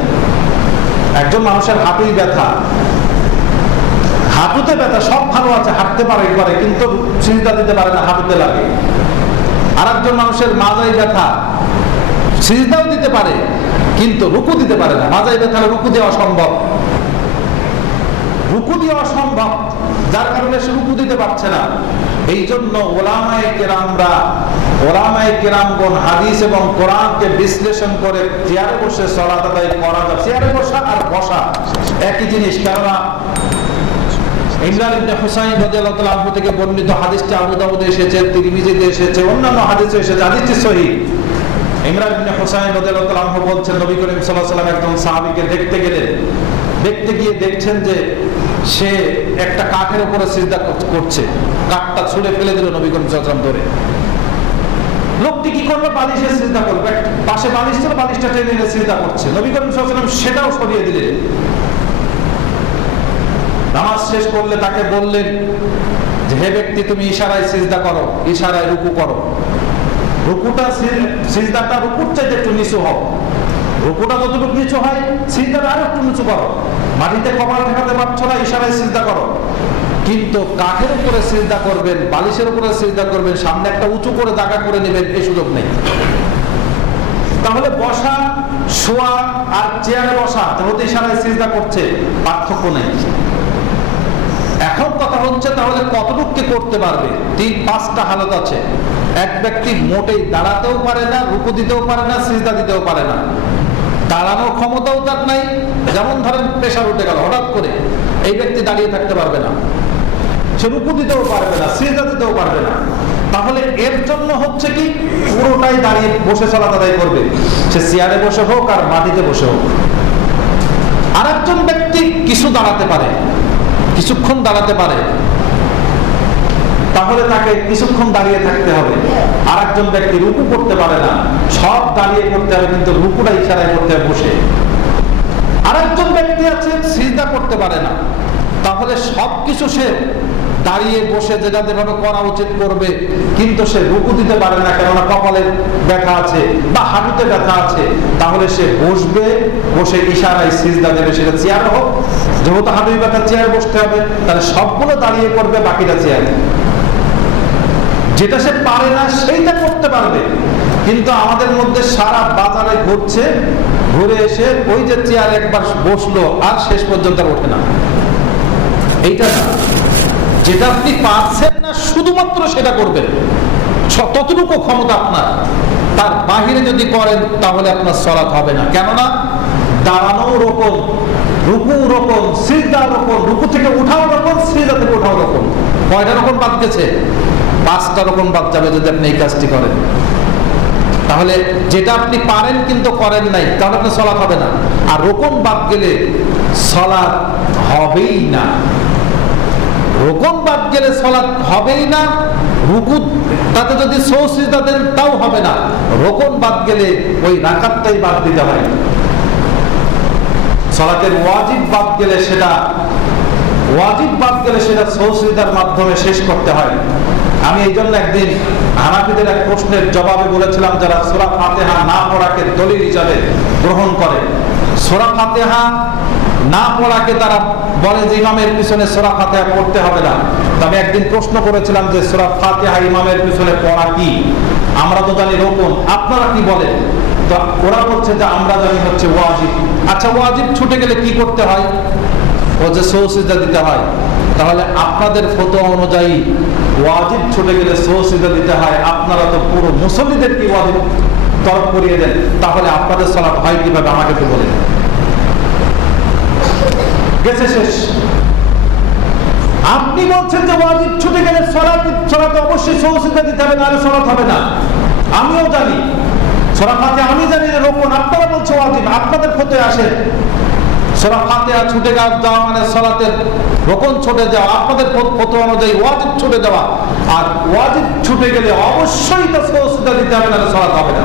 একজন মানুষের হাঁটুই ব্যথা, হাঁটুতে ব্যথা, সব ভালো আছে, হাঁটতে পারে কিন্তু সিজদা দিতে পারে না, হাঁটুতে লাগে। আর একজন মানুষের মাজায় ব্যথা, সিজদাও দিতে পারে কিন্তু রুকু দিতে পারে না। মাজায় ব্যথা রুকু দেওয়া সম্ভব, রুকু দেওয়া সম্ভব, যার কারণে সে রুকু দিতে পারছে না। এই জন্য ওলামায়ে কেরামগণ হাদিস এবং কোরআনকে বিশ্লেষণ করে চেয়ারে বসে সালাত আদায় করা যায়। চেয়ারে বসা আর বসা একই জিনিস, কেননা ইমরান ইবনে হুসাইন রাদিয়াল্লাহু তাআলা আনহু থেকে বর্ণিত হাদিসটি আবু দাউদে এসেছে, তিরমিজিতে এসেছে, অন্যান্য হাদিসে এসেছে, হাদিসটি সহিহ। ইমরান ইবনে হুসাইন রাদিয়াল্লাহু তাআলা আনহু বলছেন, নবী করিম সাল্লাল্লাহু আলাইহি ওয়াসাল্লাম একজন সাহাবীকে দেখতে গেলেন। দেখতে গিয়ে দেখছেন যে সে একটা কাঠের উপরে সিজদা করছে, কাঠটা ছুঁড়ে ফেলে দিল নবী করিম সাল্লাল্লাহু আলাইহি ওয়াসাল্লাম ধরে। লোকটি কি করবে? বালিশে সিজদা করবে। পাশে বালিশ ছিল, বালিশটা টেনে এনে সিজদা করছে। নবী করিম সাল্লাল্লাহু আলাইহি ওয়াসাল্লাম সেটাও সরিয়ে দিলেন। নামাজ শেষ করলে তাকে বললেন যে, হে ব্যক্তি, তুমি ইশারায় সিজদা করো, ইশারায় রুকু করো। রুকুটা সিজদাটা রুকুর চাইতে একটু নিচু হও। রুকুটা যতটুকু নিচু হয়, সিজদাটা আরো একটু নিচু করো। মাটিতে কপাল ঠেকাতে পারছো না, ইশারায় সিজদা করো। কিন্তু কাঠের উপরে সিজদা করবেন, বালিশের উপরে সিজদা করবেন, সামনে একটা উঁচু করে দাগা করে নেবেন, এই সুযোগ নেই। তাহলে বসা, শোয়া আর চেয়ারে বসা যেহেতু ইশারায় সিজদা করছে, পার্থক্য নেই। এখন কথা হচ্ছে তাহলে কতটুকু কি করতে পারবে? 3-5টা হালত আছে। এক ব্যক্তি মোটেই দাঁড়াতেও পারে না, রুকু দিতেও পারে না, সিজদা দিতেও পারে না, দাঁড়ানোর ক্ষমতাও তার নাই। যেমন ধরেন প্রেসার উঠে গেল হঠাৎ করে, এই ব্যক্তি দাঁড়িয়ে থাকতে পারবে না, সে রুকু দিতেও পারবে না, সিজদা দিতেও পারবে না। তাহলে এর জন্য হচ্ছে কি, পুরোটাই দাঁড়িয়ে বসে সালাত আদায় করবে, সে চেয়ারে বসে হোক আর মাটিতে বসে হোক। আরেকজন ব্যক্তি কিছু দাঁড়াতে পারে, কিছুক্ষণ দাঁড়াতে পারে, তাহলে তাকে কিছুক্ষণ দাঁড়িয়ে থাকতে হবে। আর একজন ব্যক্তি রুকু করতে পারে না, সব দাঁড়িয়ে করতে হবে, কিন্তু রুকুটা ইশারায় করতে হবে বসে। আর একজন ব্যক্তি আছে সিজদা করতে পারে না, তাহলে সবকিছু সে দাঁড়িয়ে বসে যেটা যেভাবে করা উচিত করবে, কিন্তু সে রুকু দিতে পারে না, কেননা কপালে ব্যথা আছে বা হাঁটুতে ব্যথা আছে। তাহলে সে বসবে, বসে ইশারায় সিজদা দেবে, সেটা চেয়ার হোক, যেহেতু হাঁটুই ব্যথা চেয়ারে বসতে হবে, তাহলে সবগুলো দাঁড়িয়ে করবে, বাকিটা চেয়ারে। যেটা সে পারে না সেইটা করতে পারবে। কিন্তু আমাদের মধ্যে সারা বাজারে ঘুরছে, ঘুরে এসে ওই যে চেয়ার একবার বসলো আর শেষ পর্যন্ত ওঠে না। এইটা না, যেটা আপনি পারছেন না শুধুমাত্র সেটা করবেন, ততটুকু ক্ষমতা আপনার। তার বাহিরে যদি করেন তাহলে আপনার সালাত হবে না। কেননা দাঁড়ানো রকম, রুকু রকম, সিজদা রকম, রুকু থেকে উঠাও রকম, সিজদা থেকে উঠাও রকম। কয়টা রকম বাদ গেছে? 5টা রকম বাদ যাবে যদি আপনি এই কাজটি করেন। তাহলে যেটা আপনি পারেন কিন্তু করেন নাই, তাহলে আপনার সালাত হবে না। আর রকম বাদ গেলে সালাত হবেই না। রকম বাদ গেলে সালাত হবেই না। রুকু তাতে যদি সিজদা দেন তাও হবে না। রকম বাদ গেলে ওই রাকাতটাই বাদ দিতে হয়। সালাতের ওয়াজিব বাদ গেলে সেটা সিজদার মাধ্যমে শেষ করতে হয়। আমি এই জন্য একদিন হানাফিদের এক প্রশ্নের জবাবে বলেছিলাম, যারা সূরা ফাতিহা না পড়াকে দলিল হিসাবে গ্রহণ করে, সূরা ফাতিহা না পড়াকে তারা বলে যে ইমামের পিছনে সূরা ফাতিহা পড়তে হবে না। তবে একদিন প্রশ্ন করেছিলাম যে সূরা ফাতিহা ইমামের পিছনে পড়া কি? আমরা তো জানি রুকুন, আপনারা কি বলেন? তো ওরা বলছে যে আমরা জানি হচ্ছে ওয়াজিব। আচ্ছা, ওয়াজিব ছুটে গেলে কি করতে হয়? ও যে সিজদা দিতে হয়। তাহলে আপনাদের ফতোয়া অনুযায়ী ওয়াজিব ছুটে গেলে সিজদা দিতে হয়। আপনারা তো পুরো মুসল্লিদের কি ওয়াজিব তরক করিয়ে দেন, তাহলে আপনাদের সালাত হয় কিভাবে? আমাকে তো বলেন। গেছে শেষ। আপনি বলছেন যে ওয়াজিব ছুটে গেলে সালাতে অবশ্যই সিজদা দিতে হবে, নাহলে সালাত হবে না। আমিও জানি সূরা ফাতিহা, আমি জানি যে রুকুন, আপনারা বলছে ওয়াজিব। আপনাদের ফতোয়া আসে সূরা ফাতিহা ছুটে যাওয়া মানে সালাতের রুকুন ছুটে যাওয়া, আপনাদের ফতোয়া অনুযায়ী ওয়াজিব ছুটে যাওয়া। আর ওয়াজিব ছুটে গেলে অবশ্যই তো সিজদা দিতে হবে, নাহলে সালাত হবে না।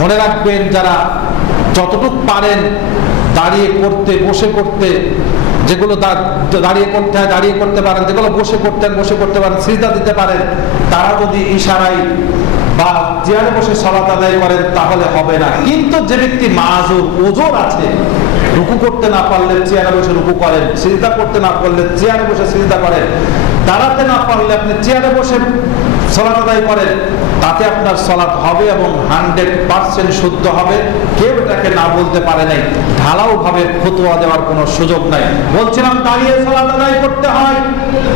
মনে রাখবেন, যারা যতটুকু পারেন দাঁড়িয়ে করতে, বসে করতে, যেগুলো দাঁড়িয়ে করতে হয় দাঁড়িয়ে করতে পারেন, যেগুলো বসে করতে পারেন, সিজদা দিতে পারেন, তারা যদি ইশারায় বা চেয়ারে বসে সালাত আদায় করেন তাহলে হবে না। কিন্তু যে ব্যক্তি মাযুর, ওজর আছে, রুকু করতে না পারলে চেয়ারে বসে রুকু করেন, সিজদা করতে না পারলে চেয়ারে বসে সিজদা করেন, দাঁড়াতে না পারলে আপনি চেয়ারে বসে সালাত আদায় করেন, তাতে আপনার সালাত হবে এবং 100% শুদ্ধ হবে। কেউ এটাকে না বলতে পারে নাই। ঢালাও ভাবে ফতোয়া দেওয়ার কোনো সুযোগ নাই। বলছিলাম দাঁড়িয়ে সালাত আদায় করতে হয়,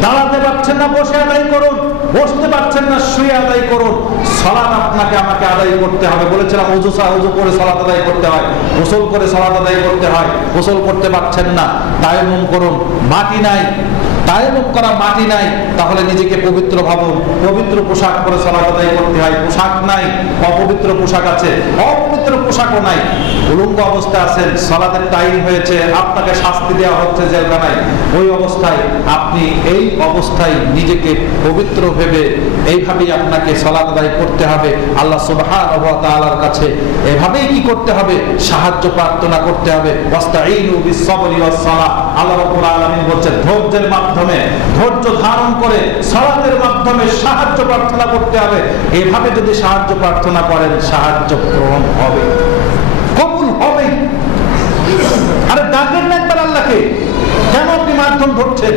দাঁড়াতে পারছেন না বসে আদায় করুন। বসতে পারছেন না, শুয়ে আদায় করুন। সালাত আপনাকে আমাকে আদায় করতে হবে। বলেছিলাম ওযু করে সালাত আদায় করতে হয়, গোসল করে সালাত আদায় করতে হয়। গোসল করতে পারছেন না, তায়াম্মুম করুন। মাটি নাই, তায়াম্মুম করা মাটি নাই, তাহলে নিজেকে পবিত্র ভাবুন। পবিত্র পোশাক পরে সালাত আদায় করতে হয়। পোশাক নাই, অপবিত্র পোশাক আছে, অপবিত্র পোশাকও নাই, উলঙ্গ অবস্থা আছেন, সালাতের টাইম হয়েছে, আপনাকে শাস্তি দেওয়া হচ্ছে জেলখানায়, ওই অবস্থায় আপনি এই অবস্থায় নিজেকে পবিত্র ভেবে এইভাবেই আপনাকে সালাত আদায় করতে হবে আল্লাহ সুবহানাহু ওয়া তাআলার কাছে। এভাবেই কি করতে হবে? সাহায্য প্রার্থনা করতে হবে। ওয়াস্তাঈনু বিস-সাবরি ওয়াস-সালাহ। আল্লাহ রাব্বুল আলামিন বলেন ধৈর্যের মাধ্যমে, ধৈর্য ধারণ করে সালাতের মাধ্যমে সাহায্য প্রার্থনা করতে হবে। এভাবে যদি সাহায্য প্রার্থনা করেন, সাহায্য গ্রহণ হবে, কবুল হবে। আরে ডাকেন না একবার আল্লাহকে। কেন আপনি মাধ্যম ধরছেন?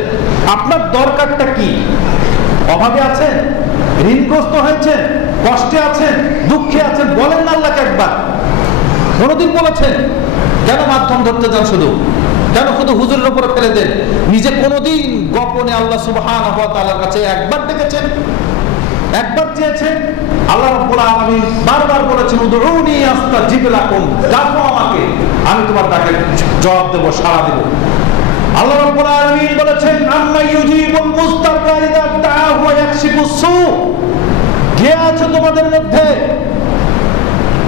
আপনার দরকারটা কি? অভাবে আছেন, ঋণগ্রস্ত হয়েছেন, কষ্টে আছেন, দুঃখে আছেন, বলেন না আল্লাহকে একবার। কোনদিন বলেছেন? কেন মাধ্যম ধরতে যান শুধু? কেন শুধু হুজুরের উপরে ফেলে দেন? নিজে কোনদিন গোপনে আল্লাহ সুবহানাহু ওয়া তাআলার কাছে একবার ডেকেছেন, একবার চেয়েছেন? আল্লাহ রাব্বুল আলামিন বারবার বলেছেন উদউনি আস্তাজিব লাকুম, ডাকো আমাকে, আমি তোমার ডাকে জবাব দেব, সাড়া দেব। আল্লাহ রাব্বুল আলামিন বলেছেন আম্মা ইউজিবুল মুস্তাররা ইযা দাআহু ওয়া ইয়াকশিফুস সু। কে আছে তোমাদের মধ্যে,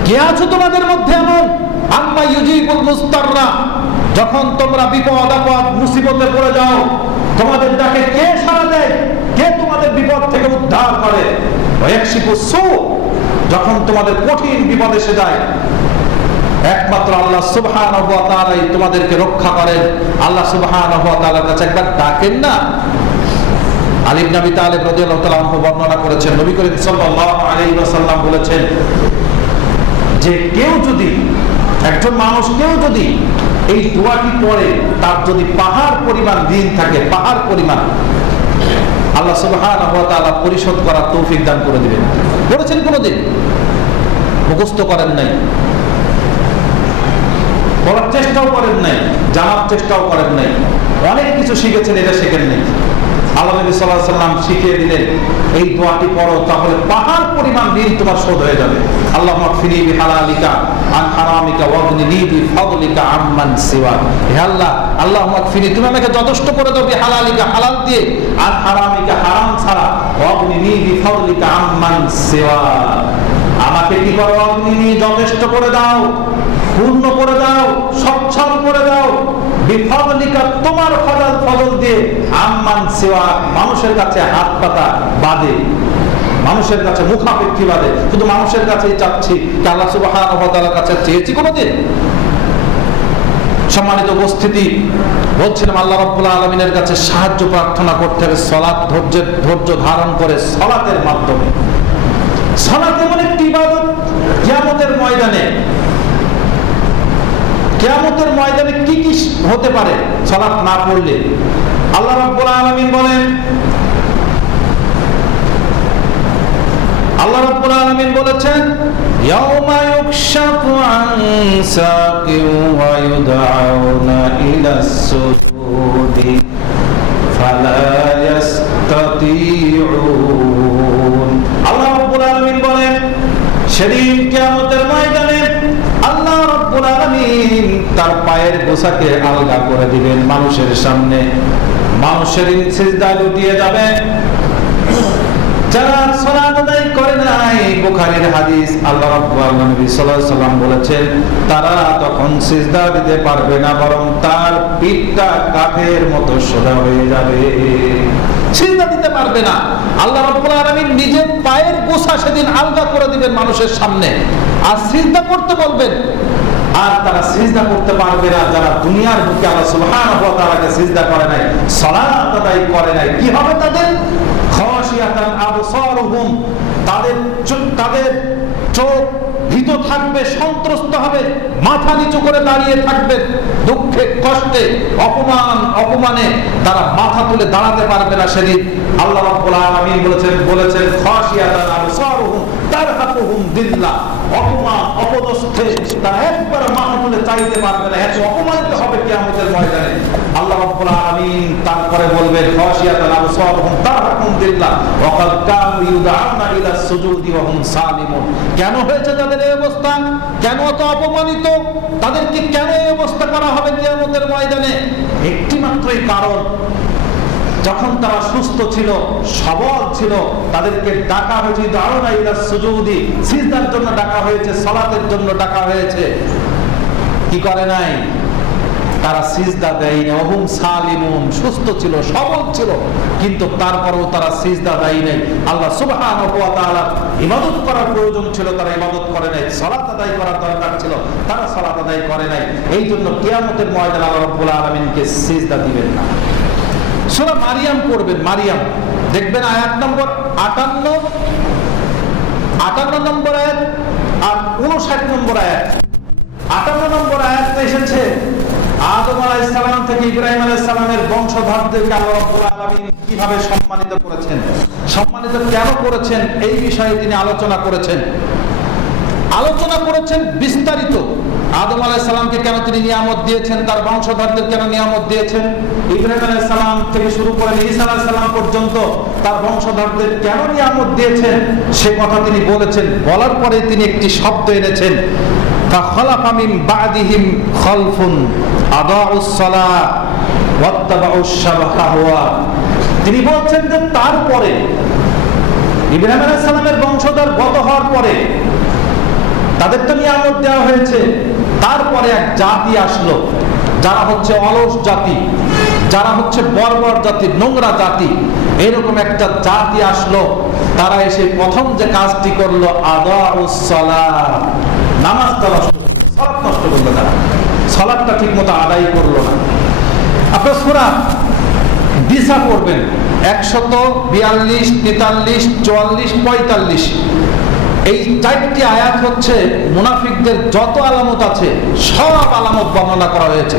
কে আছে তোমাদের মধ্যে এমন আম্মা ইউজিবুল মুস্তাররা, যখন তোমরা বিপদ আপদ মুসিবতে পড়ে যাও, তোমাদের ডাকে কে সাড়া দেয়? কে তোমাদের বিপদ থেকে উদ্ধার করে? ওয়া ইয়াকশিফুস সু, যখন তোমাদের কঠিন বিপদ এসে যায়, একমাত্র আল্লাহ সুবহানাহু ওয়া তাআলাই তোমাদেরকে রক্ষা করেন। আল্লাহ সুবহানাহু ওয়া তাআলার কাছে একবার ডাকেন না। আলী ইবনে আবি তালিব রাদিয়াল্লাহু তাআলা আনহু বর্ণনা করেছেন, নবী করিম সাল্লাল্লাহু আলাইহি ওয়াসাল্লাম বলেছেন যে কেউ যদি, একজন মানুষ কেউ যদি এই দোয়াটি পড়ে, তার যদি পাহাড় পরিমাণ ঋণ থাকে, পাহাড় পরিমাণ, আল্লাহ সুবহানাহু ওয়া তাআলা পরিশোধ করার তৌফিক দান করে দিবেন। বলেছেন কোনদিন? মুখস্থ করেন নাই, বলার চেষ্টাও করেন নাই, জানার চেষ্টাও করেন নাই, অনেক কিছু শিখেছেন, এটা শেখেন নাই। আল্লাহ নবী সাল্লাল্লাহু আলাইহি ওয়াসাল্লাম শিখিয়ে দিলেন এই দোয়াটি পড়ো, তাহলে পাহাড় পরিমাণ ঋণ তোমার শোধ হয়ে যাবে। আল্লাহুম্মা কফিনি বিহালালিকা আন হারামিকা ওয়াগনিনি বিফাদলিকা আম্মান সিওয়া। হে আল্লাহ, আল্লাহুম্মা কফিনি, তুমি আমাকে যথেষ্ট করে দাও, বিহালালিকা, হালাল দিয়ে, আন হারামিকা, হারাম ছাড়া, ওয়াগনিনি বিফাদলিকা আম্মান সিওয়া, আমাকে কি করো? ওয়াগনিনি, যথেষ্ট করে দাও, পূর্ণ করে দাও, সচ্ছল করে দাও, বিফাদলিকা, তোমার ফজল দিয়ে, আম্মান সিওয়া, মানুষের কাছে হাত পাতা বাদে, মানুষের কাছে মুখাপেক্ষী বাদে, শুধু মানুষের কাছেই চাচ্ছি, আল্লাহ সুবহানাহু ওয়া তাআলার কাছে চেয়েছি কোনদিন? সম্মানিত উপস্থিতি, বলছিলাম আল্লাহ রাব্বুল আলামিনের কাছে সাহায্য প্রার্থনা করতে হবে সালাত, ধৈর্য ধারণ করে সালাতের মাধ্যমে। সালাত এমন একটি ইবাদত, কিয়ামতের ময়দানে, কিয়ামতের ময়দানে কি কি হতে পারে সালাত না পড়লে? আল্লাহ রাব্বুল আলামিন বলেন, আল্লাহ রাব্বুল আলামিন বলেছেন ইয়াউমা ইউকশাফু আন সাকিন ওয়া ইউদআউনা ইলাস সুজুদি ফালা ইস্তাতিউন। আল্লাহ রাব্বুল আলামিন বলেন সেদিন কিয়ামতের ময়দানে আল্লাহ রাব্বুল আলামিন তার পায়ের গোছাকে আলগা করে দিবেন মানুষের সামনে, মানুষের সিজদায় লুটিয়ে যাবে। যারা সালাত আদায় করে নাই, বুখারীর হাদিস, আল্লাহ রাব্বুল আলামিন নবী সাল্লাল্লাহু আলাইহি ওয়াসাল্লাম বলেছেন তারা তখন সিজদা দিতে পারবে না, বরং তার পিঠটা কাঠের মতো সোজা হয়ে যাবে, সিজদা দিতে পারবে না। আল্লাহ রাব্বুল আলামিন নিজের পায়ের গোছা সেদিন আলগা করে দিবেন মানুষের সামনে, আর সিজদা করতে বলবেন, আর তারা সিজদা করতে পারবে না যারা দুনিয়ার বুকে আল্লাহ সুবহানাহু ওয়া তাআলাকে সিজদা করে নাই, সালাত আদায় করে নাই। কি হবে তাদের? খাশিয়াতান আবসারুহুম, তাদের চোখ ভীত থাকবে, সন্ত্রস্ত হবে, মাথা নিচু করে দাঁড়িয়ে থাকবে, দুঃখে কষ্টে অপমানে তারা মাথা তুলে দাঁড়াতে পারবে না সেদিন। আল্লাহ রাব্বুল আলামিন বলেছেন খাশিয়াতান আবসারুহুম তারহাকুহুম দিল্লাহ, অপমান অপদস্থে তারা একবার মাথা তুলে চাইতে পারবে না, এত অপমানিত হবে কিয়ামতের ময়দানে। আল্লাহ রাব্বুল আলামিন তার তারপরে বলবেন খাশিয়াতান আবসারুহুম তারহাকুম যিল্লাহ ওয়া ক্বাদ কানু ইউদআউনা ইলা সুজুদি ওয়া হুম সালিমুন। কেন হয়েছে তাদের এই অবস্থা? কেন এত অপমানিত? তাদেরকে কেন এই অবস্থা করা হবে কিয়ামতের ময়দানে? একটি মাত্রই কারণ, যখন তারা সুস্থ ছিল, সবল ছিল, তাদেরকে ডাকা হয়েছে দাউনা ইলা সুজুদি, সিজদার জন্য ডাকা হয়েছে, সালাতের জন্য ডাকা হয়েছে। কি করে নাই? তারা সিজদা দেয়নি। ওহুম সালিমুন, সুস্থ ছিল, সবল ছিল, কিন্তু তারপরেও তারা সিজদা দেয়নি। আল্লাহ সুবহানাহু ওয়া তাআলা ইবাদত করার প্রয়োজন ছিল, তারা ইবাদত করে নাই। সালাত আদায় করার দরকার ছিল, তারা সালাত আদায় করে নাই। এই জন্য কিয়ামতের ময়দানে আল্লাহ রাব্বুল আলামিনকে সিজদা দিবেন না। সূরা মারিয়াম পড়বেন, মারিয়াম দেখবেন আয়াত নম্বর 58 নম্বর আয়াত আর 59 নম্বর আয়াত। 58 নম্বর আয়াতে এসেছে আদম আলাইহিস সালাম থেকে ইব্রাহিম আলাইহিস সালামের বংশধরদেরকে আল্লাহ রাব্বুল আলামিন কিভাবে সম্মানিত করেছেন, সম্মানিত কেন করেছেন, এই বিষয়ে তিনি আলোচনা করেছেন বিস্তারিত। আদম আলাইহিস সালামকে কেন তিনি নিয়ামত দিয়েছেন, তার বংশধরদের কেন নিয়ামত দিয়েছেন, ইব্রাহিম আলাইহিস সালাম থেকে শুরু করে ঈসা আলাইহিস সালাম পর্যন্ত তার বংশধরদের কেন নিয়ামত দিয়েছেন, সে কথা তিনি বলেছেন। বলার পরে তিনি একটি শব্দ এনেছেন, فخلف من بعدهم خلف أضاعوا الصلاة واتبعوا الشهوات। তিনি বলছেন যে তারপরে ইব্রাহিম আলাইহিস সালামের বংশধর গত হওয়ার পরে তাদের তো নিয়ামত দেওয়া হয়েছে, তারপরে এক জাতি আসলো যারা হচ্ছে অলস জাতি, যারা হচ্ছে বর্বর জাতি, নোংরা জাতি। এরকম একটা জাতি আসলো, তারা এসে প্রথম যে কাজটি করলো আদাউস সালাত, নামাজটা নষ্ট করলো, সালাত নষ্ট করলো। তারা সালাতটা ঠিক মতো আদায় করলো না। আপনার সূরা দিসা পড়বেন 142, 43, 44, 45। এই চারটি আয়াত হচ্ছে মুনাফিকদের যত আলামত আছে সব আলামত বর্ণনা করা হয়েছে,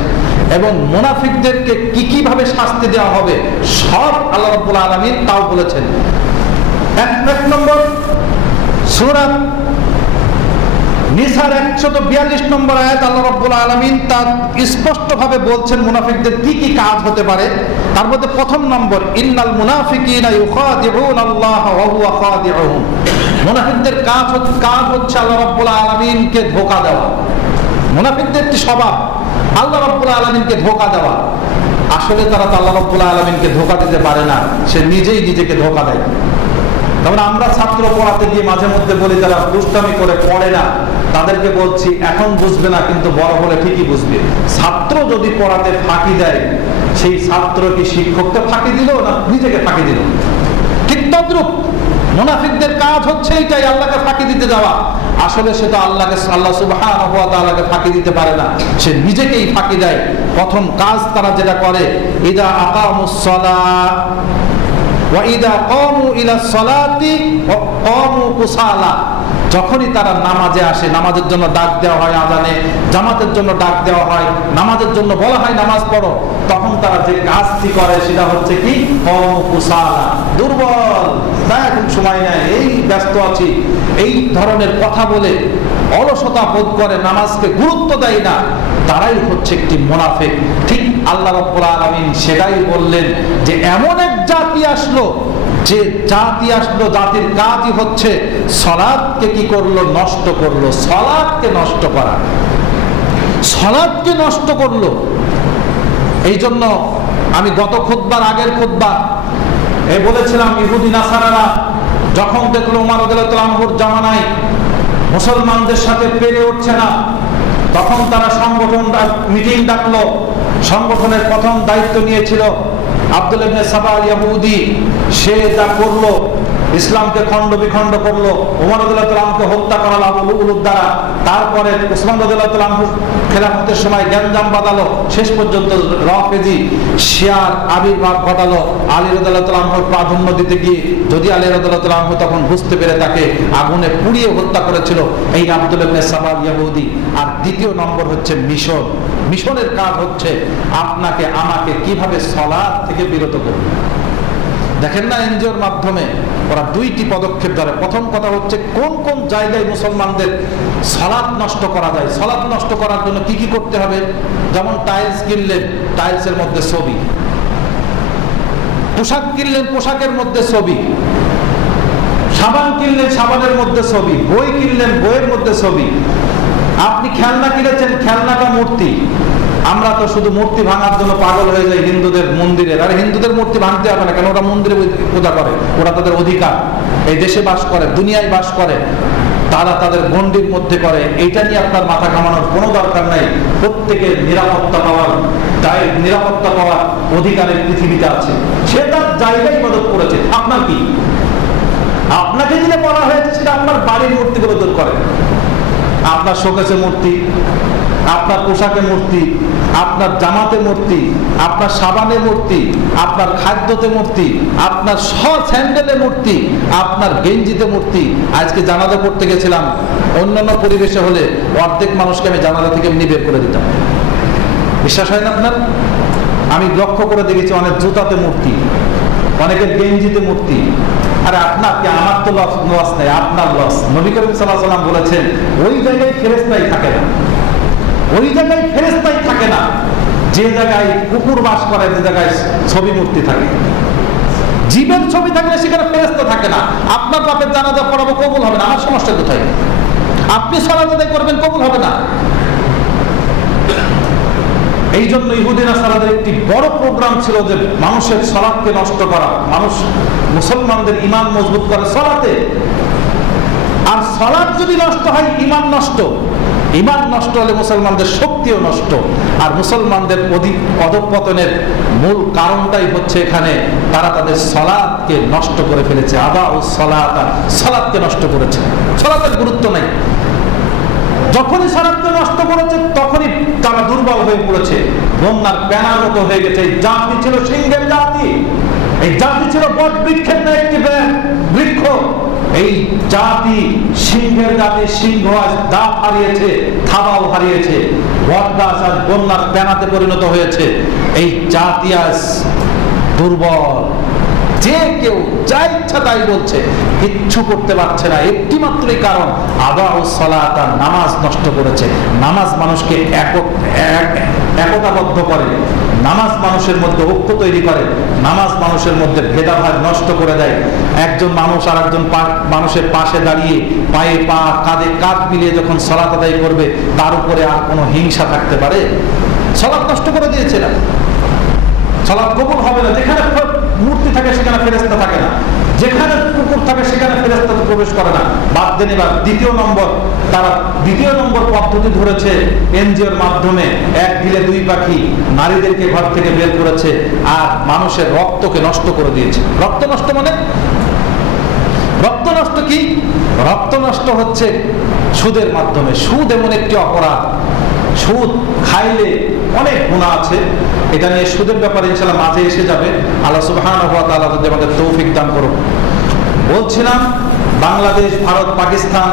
এবং মুনাফিকদেরকে কি ভাবে শাস্তি দেওয়া হবে সব আল্লাহ রাব্বুল আলামিন তাও বলেছেন। 1 নম্বর সূরা নিসার 142 নম্বর আয়াত আল্লাহ রাব্বুল আলামিন তার স্পষ্টভাবে বলছেন মুনাফিকদের কি কাজ হতে পারে। তার মধ্যে প্রথম নম্বর, ইন্নাল মুনাফিকিনা ইউখাদিউনাল্লাহ ওয়া হুয়া খাদিউহুম। মুনাফিকদের কাজ হচ্ছে আল্লাহ রাব্বুল আলামিনকে ধোঁকা দেওয়া। মুনাফিকদের একটি স্বভাব আল্লাহ রাব্বুল আলামিনকে ধোঁকা দেওয়া। আসলে তারা তো আল্লাহ রাব্বুল আলামিনকে ধোঁকা দিতে পারে না, সে নিজেই নিজেকে ধোঁকা দেয়। যেমন আমরা ছাত্র পড়াতে গিয়ে মাঝে মধ্যে বলি তারা দুষ্টামি করে পড়ে না, তাদেরকে বলছি এখন বুঝবে না কিন্তু বড় হলে ঠিকই বুঝবে। ছাত্র যদি পড়াতে ফাঁকি দেয়, সেই ছাত্র কি শিক্ষককে ফাঁকি দিল না নিজেকে ফাঁকি দিল? ঠিক তদ্রূপ মুনাফিকদের কাজ হচ্ছে এটাই, আল্লাহকে ফাঁকি দিতে যাওয়া। আসলে সে তো আল্লাহ সুবহানাহু ওয়া তাআলাকে ফাঁকি দিতে পারে না, সে নিজেকেই ফাঁকি দেয়। প্রথম কাজ তারা যেটা করে, ইদা আকামুস সালাত ওয়া ইদা কামু ইলা সালাতি ওয়া কামু কুসালা। যখনই তারা নামাজে আসে, নামাজের জন্য ডাক দেওয়া হয়, আযানে জামাতের জন্য ডাক দেওয়া হয়, নামাজের জন্য বলা হয় নামাজ পড়ো, তখন তারা যে কাজটি করে সেটা হচ্ছে কি কামু কুসালা, দুর্বল, না এখন সময় নাই, এই ব্যস্ত আছি, এই ধরনের কথা বলে অলসতা বোধ করে, নামাজকে গুরুত্ব দেয় না, তারাই হচ্ছে একটি মুনাফিক। ঠিক আল্লাহ রাব্বুল আলামিন সেটাই বললেন যে এমন এক জাতি আসলো, যে জাতি আসলো, জাতির কাজই হচ্ছে সালাতকে কি করলো, নষ্ট করলো। সালাতকে নষ্ট করা, সালাতকে নষ্ট করলো। এই জন্য আমি গত খুতবার আগের খুতবা বলেছিলাম, ইহুদি নাসারারা যখন দেখলো ওমর রাদিয়াল্লাহু আনহুর জামানায় মুসলমানদের সাথে পেরে উঠছে না, তখন তারা সংগঠন মিটিং ডাকলো। সংগঠনের প্রথম দায়িত্ব নিয়েছিল আব্দুল্লাহ ইবনে সাবা ইহুদি। সে যা করলো, ইসলামকে খণ্ড বিখণ্ড করলো, ওমর রাদিয়াল্লাহু আনহুকে হত্যা করালো আবু লুলুর দ্বারা। তারপরে উসমান রাদিয়াল্লাহু আনহু খেলাফতের সময় গ্যাঞ্জাম বাঁধালো, শেষ পর্যন্ত রাফেজি শিয়ার আবির্ভাব ঘটালো। আলী রাদিয়াল্লাহু আনহুর প্রাধান্য দিতে গিয়ে, যদি আলী রাদিয়াল্লাহু আনহু তখন বুঝতে পেরে তাকে আগুনে পুড়িয়ে হত্যা করেছিল এই আব্দুল্লাহ ইবনে সাবা ইহুদি। আর দ্বিতীয় নম্বর হচ্ছে মিশন। মিশনের কাজ হচ্ছে আপনাকে আমাকে কিভাবে সালাত থেকে বিরত করবে। দেখেন না, এনজিওর মাধ্যমে ওরা দুইটি পদক্ষেপ ধরে। প্রথম কথা হচ্ছে কোন কোন জায়গায় মুসলমানদের সালাত নষ্ট করা যায়, সালাত নষ্ট করার জন্য কি করতে হবে। যেমন টাইলস কিনলেন, টাইলসের মধ্যে ছবি, পোশাক কিনলেন, পোশাকের মধ্যে ছবি, সাবান কিনলেন, সাবানের মধ্যে ছবি, বই কিনলেন, বইয়ের মধ্যে ছবি। আপনি খেলনা কিনেছেন, খেলনাটা মূর্তি। আমরা তো শুধু মূর্তি ভাঙার জন্য পাগল হয়ে যাই হিন্দুদের মন্দিরের। আর হিন্দুদের মূর্তি ভাঙতে হবে না, কেন ওরা মন্দিরে পূজা করে, ওরা তাদের অধিকার, এই দেশে বাস করে, দুনিয়ায় বাস করে, তারা তাদের গণ্ডির মধ্যে করে। এইটা নিয়ে আপনার মাথা ঘামানোর কোনো দরকার নাই। প্রত্যেকের নিরাপত্তা পাওয়ার নিরাপত্তা পাওয়ার অধিকারের পৃথিবীতে আছে, সে তার জায়গায় ইবাদত করেছে। আপনার কি? আপনাকে যেটা বলা হয়েছে সেটা আপনার বাড়ির মূর্তিগুলো দূর করে। আপনার শোকেসে মূর্তি, আপনার পোশাকে মূর্তি, আপনার জামাতে মূর্তি, আপনার সাবানে মূর্তি, আপনার খাদ্যতে মূর্তি, আপনার স্যান্ডেলে মূর্তি, আপনার গেঞ্জিতে মূর্তি। আজকে জানাজা পড়তে গেছিলাম, অন্যান্য পরিবেশে হলে অর্ধেক মানুষকে আমি জানাজা থেকে এমনি বের করে দিতাম। বিশ্বাস হয় না আপনার? আমি লক্ষ্য করে দেখেছি অনেক জুতাতে মূর্তি, অনেকের গেঞ্জিতে মূর্তি। আরে আপনার কি? আমার তো লস নেই, আপনার লস। নবী করিম সাল্লাল্লাহু আলাইহি ওয়াসাল্লাম বলেছেন, ওই জায়গায় ফেরেশতাই থাকে না, ওই জায়গায় ফেরেশতাই থাকে না যে জায়গায় কুকুর বাস করে, যে জায়গায় ছবি মূর্তি থাকে। জীবের ছবি থাকলে সেখানে ফেরেশতা থাকে না। আপনার বাপের জানাজা পড়াবো, কবুল হবে না। আমার সমস্যা কোথায়? আপনি সালাত আদায় করবেন, কবুল হবে না। এই জন্য ইহুদি নাসারাদের একটি বড় প্রোগ্রাম ছিল যে মানুষের সালাতকে নষ্ট করা, মানুষ মুসলমানদের ঈমান মজবুত করে সালাতে। আর সালাত যদি নষ্ট হয়, ঈমান নষ্ট। ঈমান নষ্ট হলে মুসলমানদের শক্তিও নষ্ট। আর মুসলমানদের অধঃপতনের মূল কারণটাই হচ্ছে এখানে, তারা তাদের সালাতকে নষ্ট করে ফেলেছে। সালাতকে নষ্ট করেছে, সালাতের গুরুত্ব নাই। যখনই সালাতকে নষ্ট করেছে তখনই তারা দুর্বল হয়ে পড়েছে, বন্যার প্যানার মতো হয়ে গেছে। এই জাতি ছিল সিংহের জাতি, এই জাতি ছিল বট বৃক্ষের ন্যায় একটি বৃক্ষ। এই জাতি সিংহের জাতি, সিংহ আজ দাঁত হারিয়েছে, থাবাও হারিয়েছে, বট গাছ আজ বন্যার প্যানাতে পরিণত হয়েছে। এই জাতি আজ দুর্বল, যে কেউ যা ইচ্ছা তাই বলছে, কিচ্ছু করতে পারছে না। একটি মাত্রই কারণ, আদাউস সালাত, নামাজ নষ্ট করেছে। নামাজ মানুষকে একতাবদ্ধ করে, নামাজ মানুষের মধ্যে ঐক্য তৈরি করে, নামাজ মানুষের মধ্যে ভেদাভেদ নষ্ট করে দেয়। একজন মানুষ আর একজন মানুষের পাশে দাঁড়িয়ে পায়ে পা, কাঁধে কাঁধ মিলিয়ে যখন সালাত আদায় করবে, তার উপরে আর কোনো হিংসা থাকতে পারে? সালাত নষ্ট করে দিয়েছে না, সালাত কবুল হবে না। যেখানে মূর্তি থাকে সেখানে ফেরেশতা থাকে না, যেখানে কুকুর থাকে সেখানে ফেরেশতা প্রবেশ করে না। বাদ দেন এবার দ্বিতীয় নম্বর পদ্ধতি ধরেছে এনজিওর মাধ্যমে। এক ঢিলে দুই পাখি, নারীদেরকে ঘর থেকে বের করেছে আর মানুষের রক্তকে নষ্ট করে দিয়েছে। রক্ত নষ্ট মানে? রক্ত নষ্ট কি? রক্ত নষ্ট হচ্ছে সুদের মাধ্যমে। সুদ এমন একটি অপরাধ, সুদ খাইলে অনেক গুনাহ আছে। এটা নিয়ে সুদের ব্যাপারে ইনশাআল্লাহ মাঝে এসে যাবে। আল্লাহ সুবহানাহু ওয়া তাআলা যদি আমাদের তৌফিক দান করুন। বলছিলাম, বাংলাদেশ, ভারত, পাকিস্তান,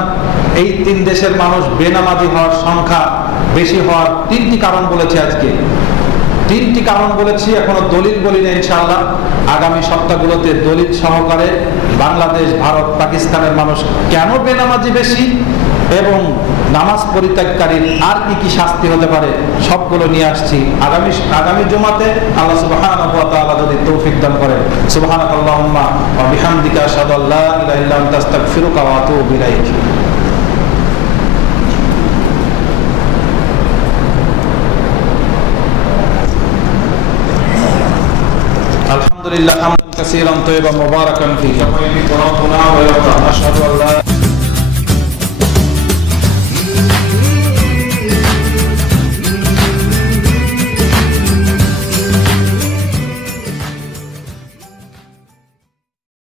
এই তিন দেশের মানুষ বেনামাজি হওয়ার সংখ্যা বেশি হওয়ার তিনটি কারণ বলেছি। আজকে তিনটি কারণ বলেছি, এখনো দলিল বলি না। ইনশাআল্লাহ আগামী সপ্তাহগুলোতে দলিল সহকারে বাংলাদেশ, ভারত, পাকিস্তানের মানুষ কেন বেনামাজি বেশি এবং নামাজ পরিত্যাগকারীর আর কি কি শাস্তি হতে পারে সবগুলো নিয়ে আসছি আগামী জুমাতে, আল্লাহ সুবহানাহু ওয়া তাআলা যদি তৌফিক দান করেন। সুবহানাকাল্লাহুম্মা ওয়া বিহামদিকা আশহাদু আল্লা ইলাহা ইল্লা আনতা আস্তাগফিরুকা ওয়া আতুবু ইলাইক। আলহামদুলিল্লাহ হামদান কাসীরান তাইয়্যিবান মুবারাকান ফীহি।